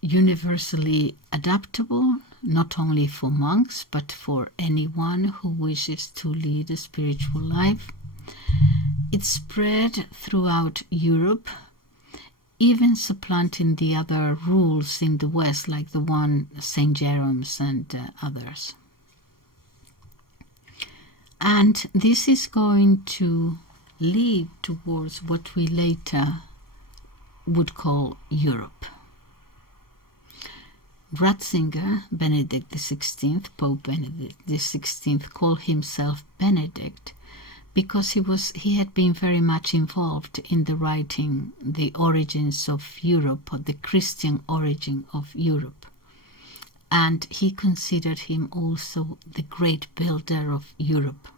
Universally adaptable, not only for monks, but for anyone who wishes to lead a spiritual life. It spread throughout Europe, even supplanting the other rules in the West, like the one St. Jerome's and others. And this is going to lead towards what we later would call Europe. Ratzinger, Benedict XVI, Pope Benedict XVI, called himself Benedict because he had been very much involved in the writing the origins of Europe, or the Christian origin of Europe. And he considered him also the great builder of Europe.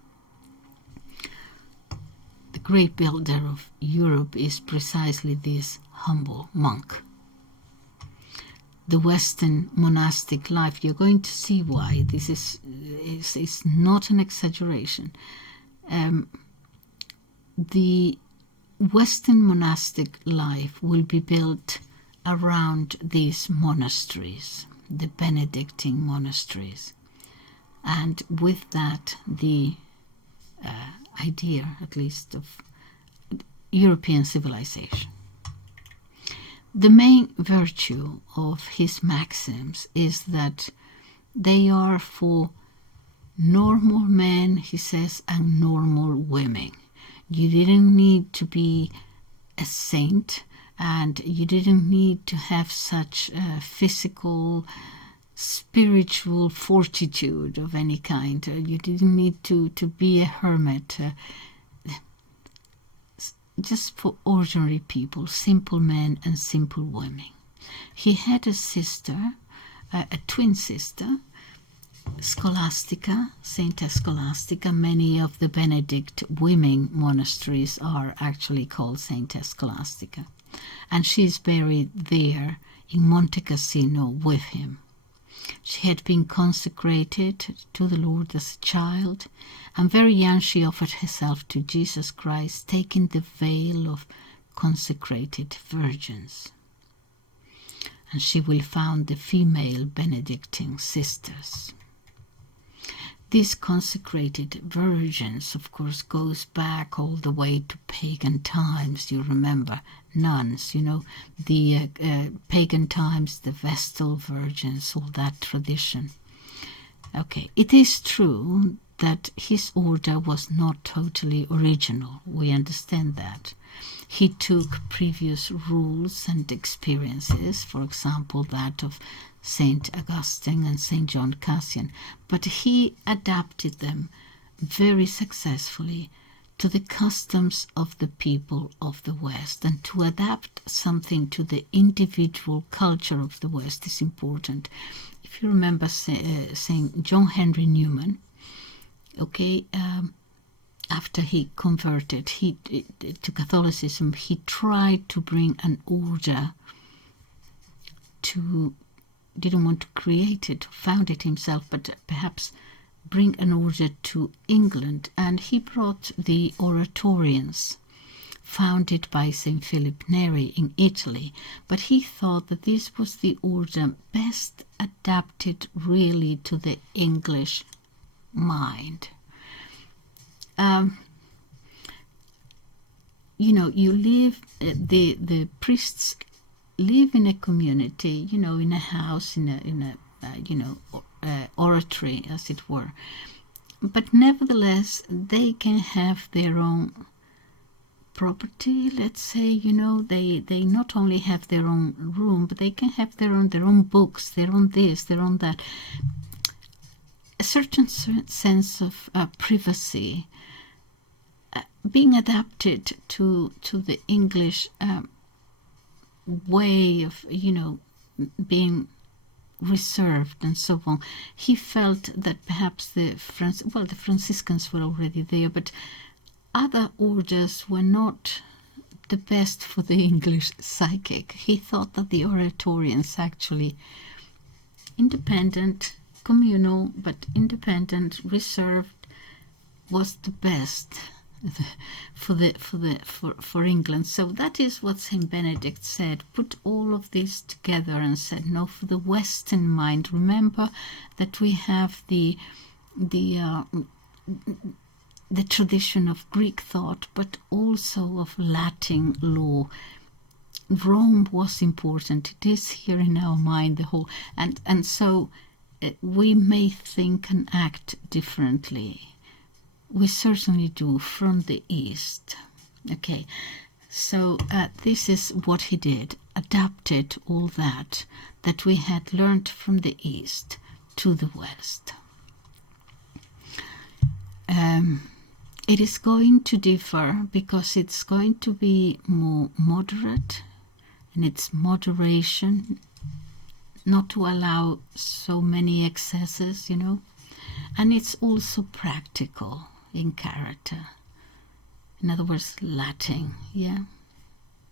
The great builder of Europe is precisely this humble monk. The Western monastic life, you're going to see why this is not an exaggeration. The Western monastic life will be built around these monasteries, the Benedictine monasteries, and with that the idea, at least, of European civilization. The main virtue of his maxims is that they are for normal men, he says, and normal women. You didn't need to be a saint, and you didn't need to have such physical, spiritual fortitude of any kind. You didn't need to be a hermit. Just for ordinary people, simple men and simple women. He had a sister, a twin sister, Scholastica, Saint Scholastica. Many of the Benedict women monasteries are actually called Saint Scholastica. And she's buried there in Monte Cassino with him. She had been consecrated to the Lord as a child, and very young she offered herself to Jesus Christ, taking the veil of consecrated virgins. And she will found the female Benedictine sisters. These consecrated virgins, of course, goes back all the way to pagan times. You remember nuns, the pagan times, the Vestal virgins, all that tradition. Okay, it is true that his order was not totally original. We understand that. He took previous rules and experiences, for example, that of Saint Augustine and Saint John Cassian, but he adapted them very successfully to the customs of the people of the West. And to adapt something to the individual culture of the West is important. If you remember Saint John Henry Newman, after he converted to Catholicism, he tried to bring an order to, didn't want to create it, found it himself, but perhaps bring an order to England. And he brought the Oratorians, founded by St. Philip Neri in Italy. But he thought that this was the order best adapted really to the English mind. You live, the priests live in a community, in a house, in a oratory, as it were. But nevertheless, they can have their own property, let's say, they not only have their own room, but they can have their own books, their own this, their own that. A certain sense of privacy being adapted to the English way of, being reserved and so on. He felt that perhaps the Franciscans were already there, but other orders were not the best for the English psychic. He thought that the Oratorians, actually independent, communal, but independent, reserved, was the best for England. So that is what Saint Benedict said. Put all of this together and said, no, for the Western mind. Remember that we have the tradition of Greek thought, but also of Latin law. Rome was important. It is here in our mind, the whole, and so we may think and act differently. We certainly do from the East. Okay, so this is what he did, adapted all that we had learned from the East to the West. It is going to differ because it's going to be more moderate, and it's moderation, not to allow so many excesses, and it's also practical in character. In other words, Latin, yeah,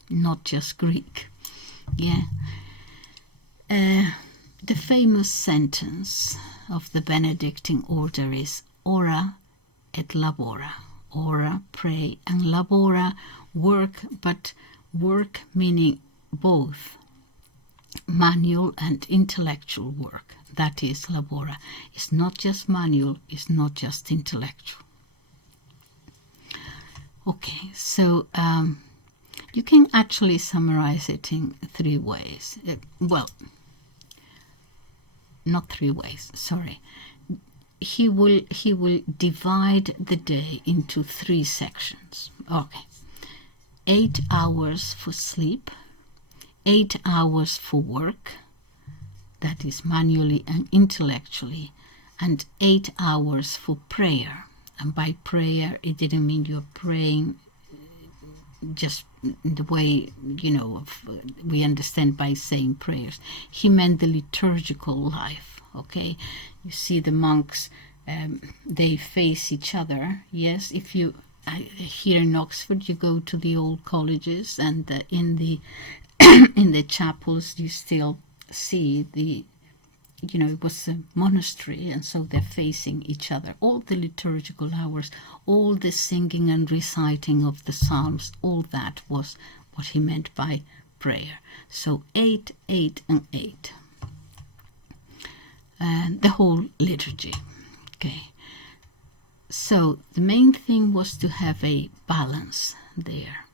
not just Greek, yeah. The famous sentence of the Benedictine order is ora et labora. Ora, pray, and labora, work, but work meaning both manual and intellectual work. That is labora. It's not just manual, it's not just intellectual. Okay, so you can actually summarize it in 3 ways. Well, not 3 ways, sorry. He will divide the day into 3 sections. Okay. 8 hours for sleep, 8 hours for work, that is manually and intellectually, and 8 hours for prayer. And by prayer, it didn't mean you're praying just the way, we understand by saying prayers. He meant the liturgical life, okay? You see the monks, they face each other. Yes, if you, here in Oxford, you go to the old colleges, and in the in the chapels, you still see the, it was a monastery, and so they're facing each other. All the liturgical hours, all the singing and reciting of the psalms, all that was what he meant by prayer. So 8, 8, and 8. And the whole liturgy. Okay. So the main thing was to have a balance there.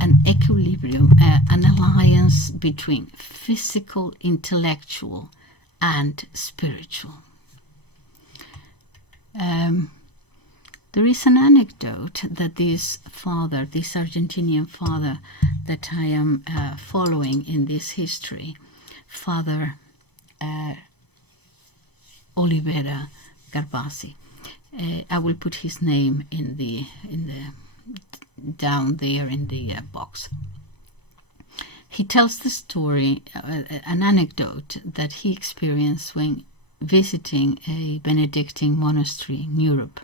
An equilibrium, an alliance between physical, intellectual, and spiritual. There is an anecdote that this Argentinian father that I am following in this history, Father Olivera Ravasi. I will put his name in the down there in the box. He tells the story, an anecdote that he experienced when visiting a Benedictine monastery in Europe.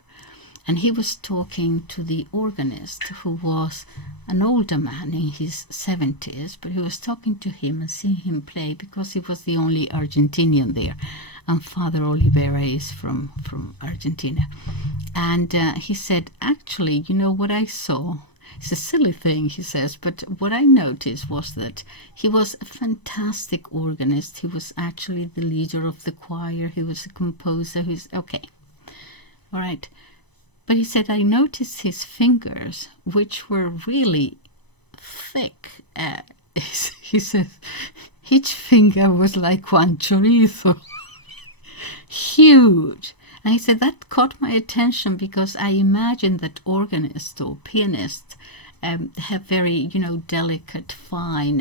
And he was talking to the organist, who was an older man in his 70s, but he was talking to him and seeing him play because he was the only Argentinian there. And Father Olivera is from Argentina. And he said, actually, what I saw, it's a silly thing, he says, but what I noticed was that he was a fantastic organist. He was actually the leader of the choir. He was a composer. Okay. All right. But he said, I noticed his fingers, which were really thick. He says, each finger was like one chorizo. Huge. And he said, that caught my attention because I imagine that organists or pianists have very, delicate, fine,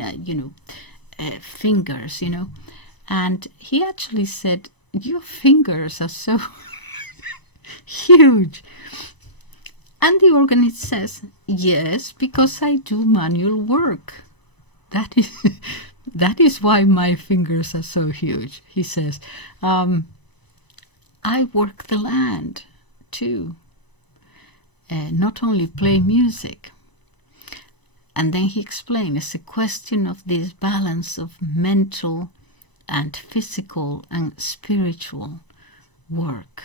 fingers, And he actually said, your fingers are so huge. And the organist says, yes, because I do manual work. That is why my fingers are so huge. He says, I work the land too, not only play music. And then he explained it's a question of this balance of mental and physical and spiritual work.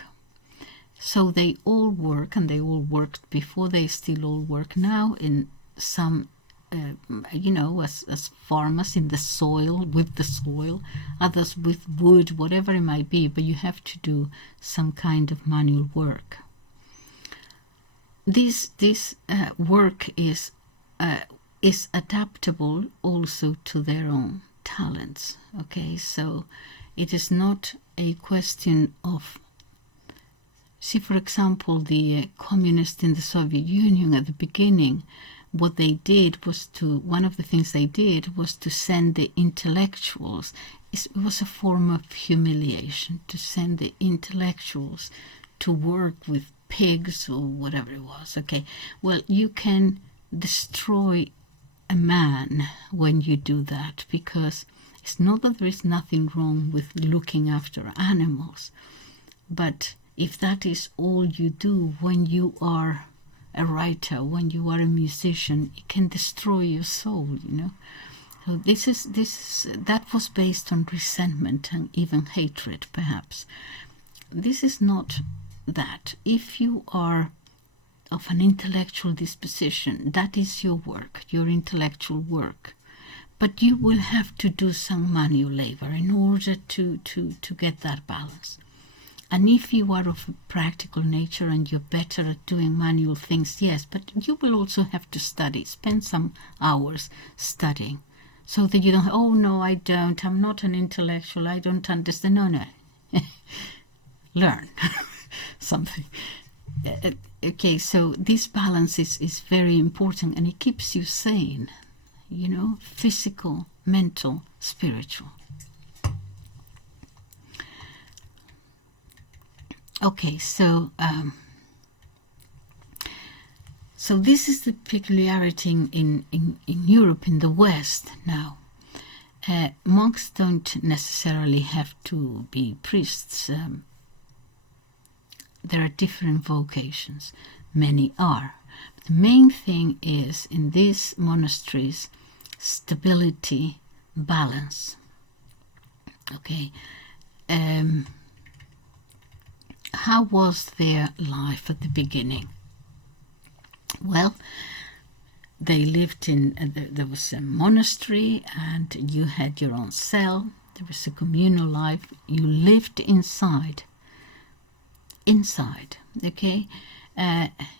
So they all work, and they all worked before, they still all work now in some, as farmers in the soil, with the soil, others with wood, whatever it might be, but you have to do some kind of manual work. This work is adaptable also to their own talents. Okay, so it is not a question of, see, for example, the communists in the Soviet Union at the beginning, what they did was one of the things they did was to send the intellectuals. It was a form of humiliation to send the intellectuals to work with pigs or whatever it was. Okay, well, you can destroy a man when you do that, because it's not that there is nothing wrong with looking after animals, but if that is all you do when you are a writer, when you are a musician, it can destroy your soul, you know. So that was based on resentment and even hatred, perhaps. This is not that. If you are of an intellectual disposition, that is your work, your intellectual work. But you will have to do some manual labor in order to get that balance. And if you are of a practical nature and you're better at doing manual things, yes, but you will also have to study, spend some hours studying, so that you don't, oh no, I'm not an intellectual, I don't understand. No. Learn something. Okay, so this balance is very important, and it keeps you sane, you know, physical, mental, spiritual. Okay, so this is the peculiarity in Europe, in the West now. Monks don't necessarily have to be priests. There are different vocations. Many are. But the main thing is, in these monasteries, stability, balance. Okay. How was their life at the beginning? Well, they lived there was a monastery, and you had your own cell. There was a communal life. You lived inside, okay?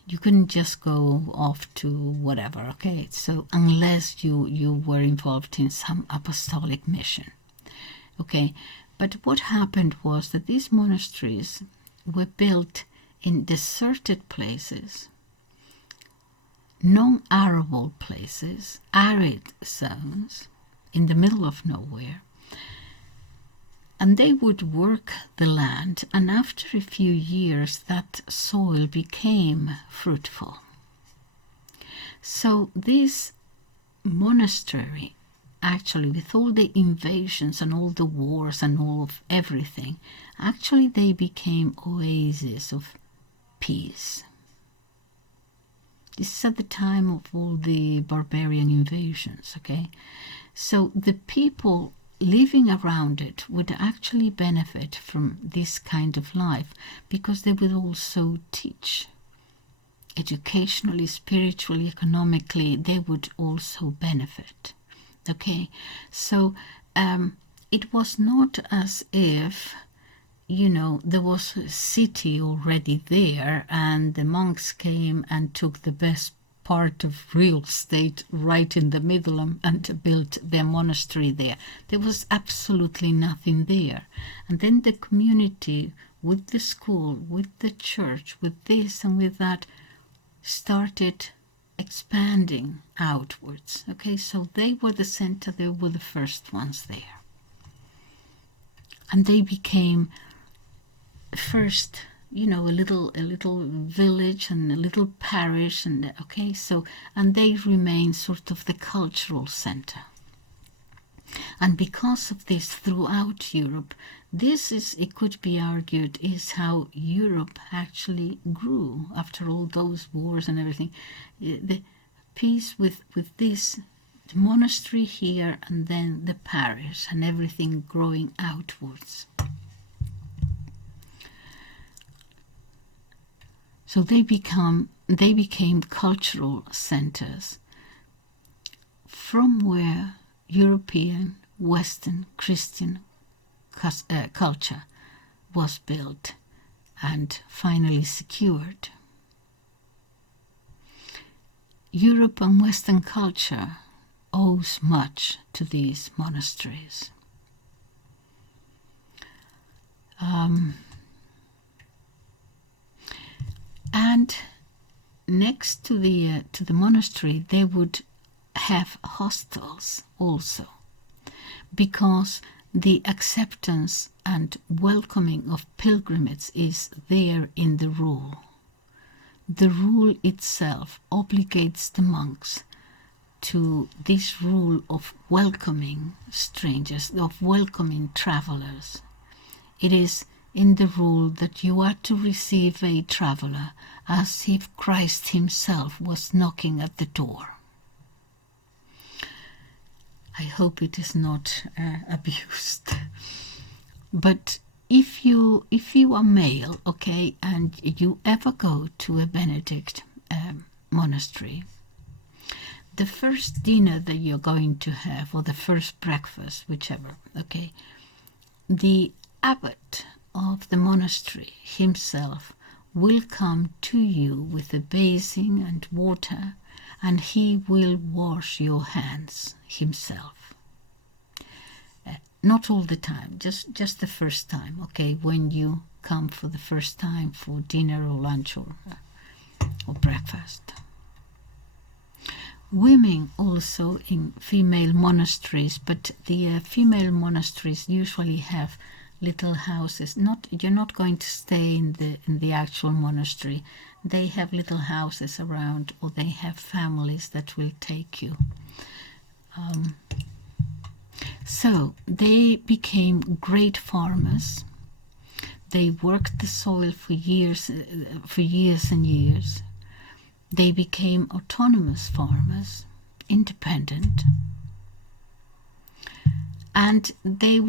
You couldn't just go off to whatever, okay? So unless you were involved in some apostolic mission, okay? But what happened was that these monasteries were built in deserted places, non-arable places, arid zones, in the middle of nowhere. And they would work the land, and after a few years that soil became fruitful. So this monastery, actually, with all the invasions and all the wars and all of everything, actually they became oases of peace. This is at the time of all the barbarian invasions, okay? So the people living around it would actually benefit from this kind of life, because they would also teach. Educationally, spiritually, economically, they would also benefit. Okay, so it was not as if, you know, there was a city already there and the monks came and took the best part of real estate right in the middle and built their monastery there. There was absolutely nothing there. And then the community, with the school, with the church, with this and with that, started expanding outwards. Okay, so they were the center, they were the first ones there. And they became first, you know, a little village and a little parish, and okay, so, and they remain sort of the cultural center. And because of this, throughout Europe, this is, it could be argued, is how Europe actually grew after all those wars and everything. The peace with this monastery here, and then the parish, and everything growing outwards. So they became cultural centers from where European, Western, Christian culture was built and finally secured. Europe and Western culture owes much to these monasteries. And next to the monastery, they would have hostels also, because the acceptance and welcoming of pilgrimages is there in the rule. The rule itself obligates the monks to this rule of welcoming strangers, of welcoming travelers. It is in the rule that you are to receive a traveler as if Christ himself was knocking at the door. I hope it is not abused. But if you are male, okay, and you ever go to a Benedict monastery, the first dinner that you're going to have, or the first breakfast, whichever, okay, the abbot of the monastery himself will come to you with a basin and water, and he will wash your hands himself. Not all the time, just the first time, okay, when you come for the first time for dinner or lunch or breakfast. Women also in female monasteries, but the female monasteries usually have little houses. You're not going to stay in the actual monastery. They have little houses around, or they have families that will take you. So they became great farmers. They worked the soil for years and years. They became autonomous farmers, independent, and their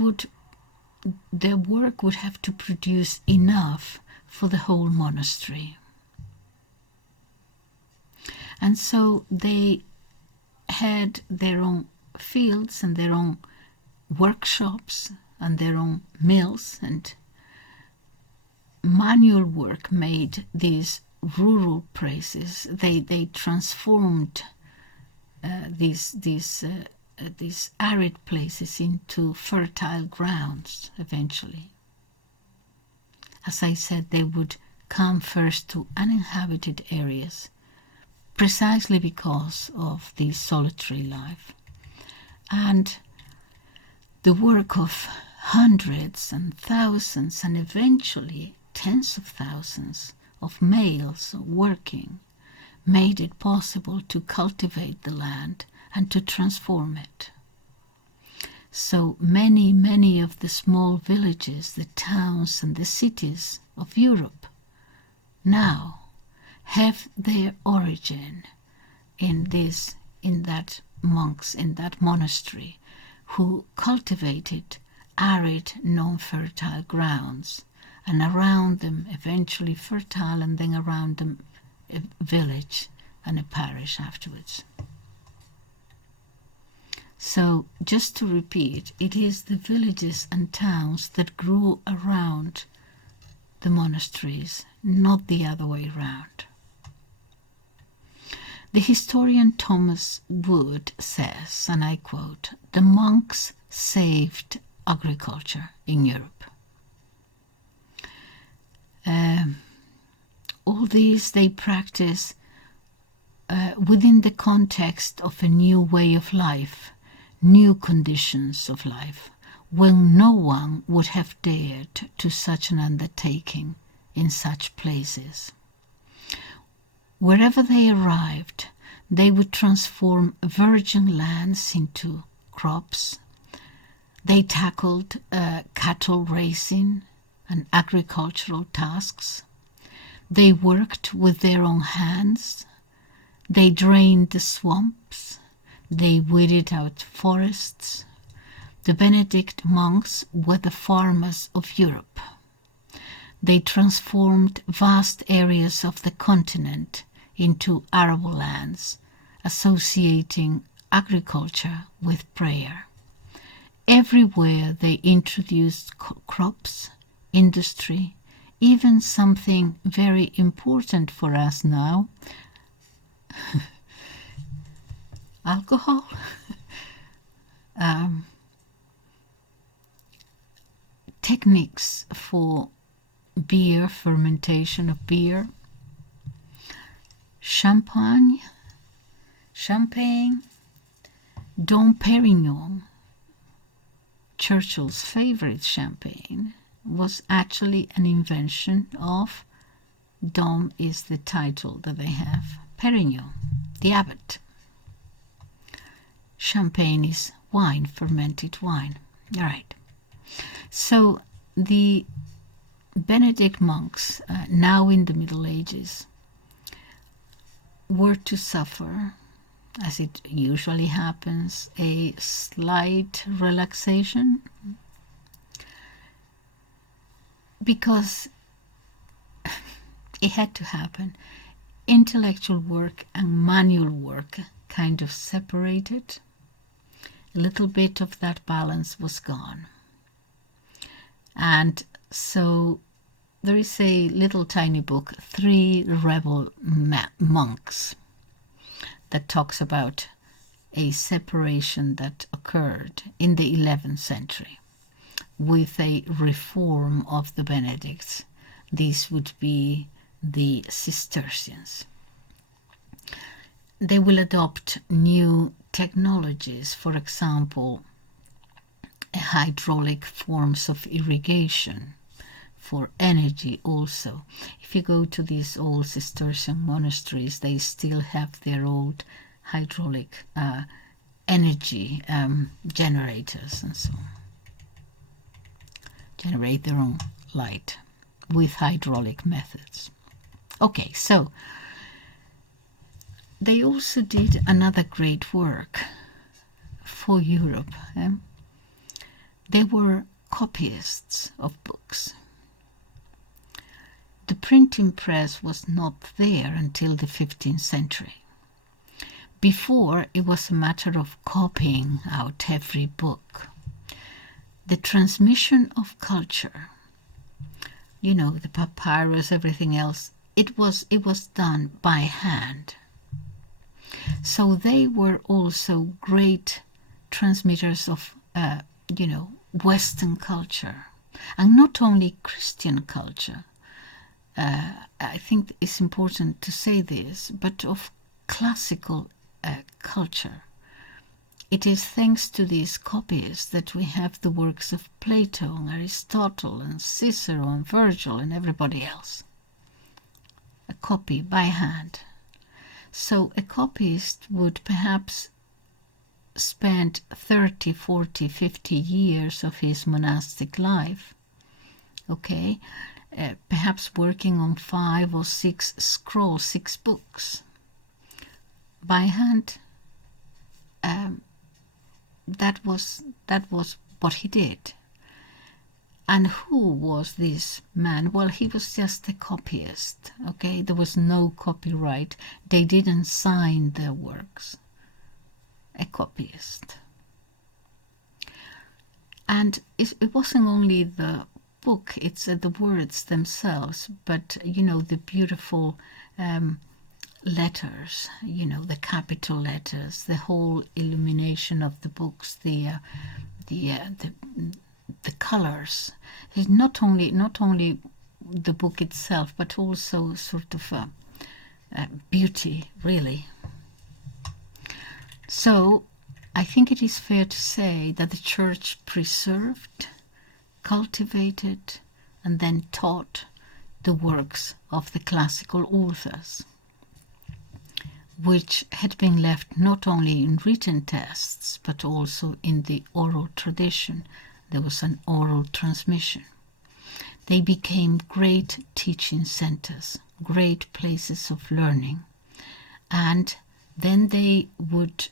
work would have to produce enough for the whole monastery. And so they had their own fields and their own workshops and their own mills, and manual work made these rural places. They transformed these arid places into fertile grounds eventually. As I said, they would come first to uninhabited areas precisely because of the solitary life. And the work of hundreds and thousands and eventually tens of thousands of males working made it possible to cultivate the land and to transform it. So many of the small villages, the towns and the cities of Europe now have their origin in that monks in that monastery who cultivated arid, non-fertile grounds, and around them eventually fertile, and then around them a village and a parish afterwards. So, just to repeat, it is the villages and towns that grew around the monasteries, not the other way around. The historian Thomas Wood says, and I quote, "The monks saved agriculture in Europe." All these they practice within the context of a new way of life, new conditions of life, when no one would have dared to such an undertaking in such places. Wherever they arrived, they would transform virgin lands into crops. They tackled cattle raising and agricultural tasks. They worked with their own hands. They drained the swamps. They weeded out forests. The Benedict monks were the farmers of Europe. They transformed vast areas of the continent into arable lands, associating agriculture with prayer. Everywhere they introduced crops, industry, even something very important for us now, alcohol, techniques for beer, fermentation of beer, champagne, Dom Perignon, Churchill's favorite champagne, was actually an invention of, Dom is the title that they have, Perignon, the abbot. Champagne is wine, fermented wine. All right. So the Benedict monks, now in the Middle Ages, were to suffer, as it usually happens, a slight relaxation, because it had to happen. Intellectual work and manual work kind of separated. A little bit of that balance was gone. And so there is a little tiny book, Three Rebel Monks, that talks about a separation that occurred in the 11th century with a reform of the Benedicts. These would be the Cistercians. They will adopt new technologies, for example, hydraulic forms of irrigation for energy also. If you go to these old Cistercian monasteries, they still have their old hydraulic energy generators and so on. Generate their own light with hydraulic methods. Okay, so they also did another great work for Europe. They were copyists of books. The printing press was not there until the 15th century. Before, it was a matter of copying out every book. The transmission of culture, the papyrus, everything else, it was done by hand. So they were also great transmitters of, Western culture, and not only Christian culture. I think it's important to say this, but of classical culture. It is thanks to these copies that we have the works of Plato and Aristotle and Cicero and Virgil and everybody else. A copy by hand. So a copyist would perhaps spend 30, 40, 50 years of his monastic life, perhaps working on 5 or 6 scrolls, 6 books by hand. That was what he did. And who was this man? Well, he was just a copyist. There was no copyright. They didn't sign their works. A copyist. And it wasn't only the book, it's the words themselves, but the beautiful letters, the capital letters, the whole illumination of the books, the colors. It's not only the book itself, but also sort of beauty, really. So I think it is fair to say that the Church preserved, cultivated, and then taught the works of the classical authors, which had been left not only in written texts, but also in the oral tradition. There was an oral transmission. They became great teaching centers, great places of learning. And then they would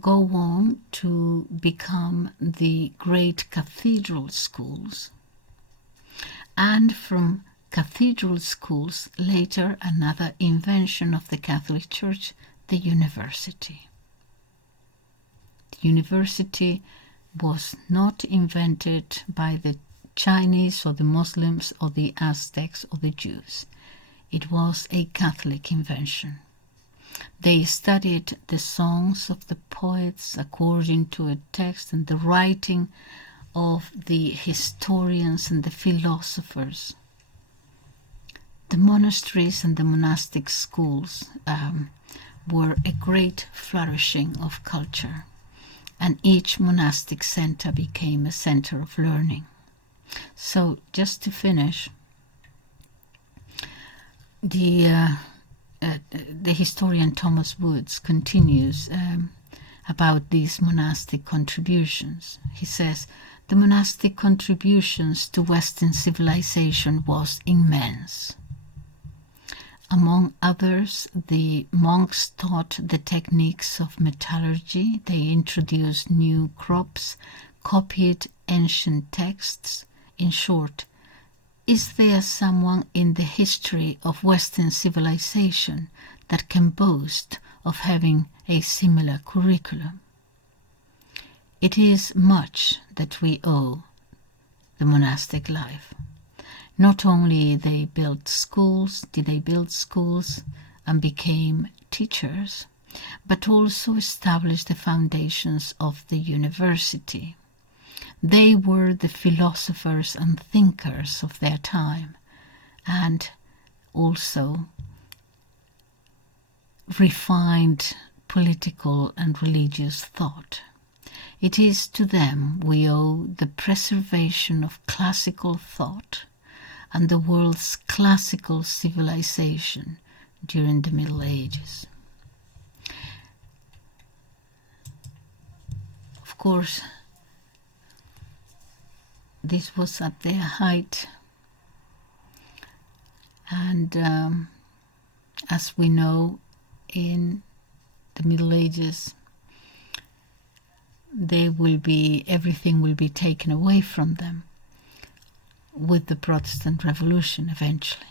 go on to become the great cathedral schools. And from cathedral schools, later another invention of the Catholic Church, the university. The university was not invented by the Chinese or the Muslims or the Aztecs or the Jews. It was a Catholic invention. They studied the songs of the poets according to a text and the writing of the historians and the philosophers. The monasteries and the monastic schools were a great flourishing of culture, and each monastic center became a center of learning. So, just to finish, the historian Thomas Woods continues about these monastic contributions. He says, the monastic contributions to Western civilization was immense. Among others, the monks taught the techniques of metallurgy. They introduced new crops, copied ancient texts. In short, is there someone in the history of Western civilization that can boast of having a similar curriculum? It is much that we owe the monastic life. Not only did they build schools and became teachers, but also established the foundations of the university. They were the philosophers and thinkers of their time, and also refined political and religious thought. It is to them we owe the preservation of classical thought and the world's classical civilization during the Middle Ages. Of course, this was at their height, and as we know, in the Middle Ages, everything will be taken away from them with the Protestant Revolution eventually.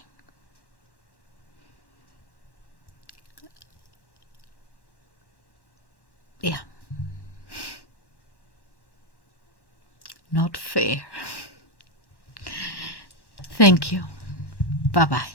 Yeah. Not fair. Thank you. Bye-bye.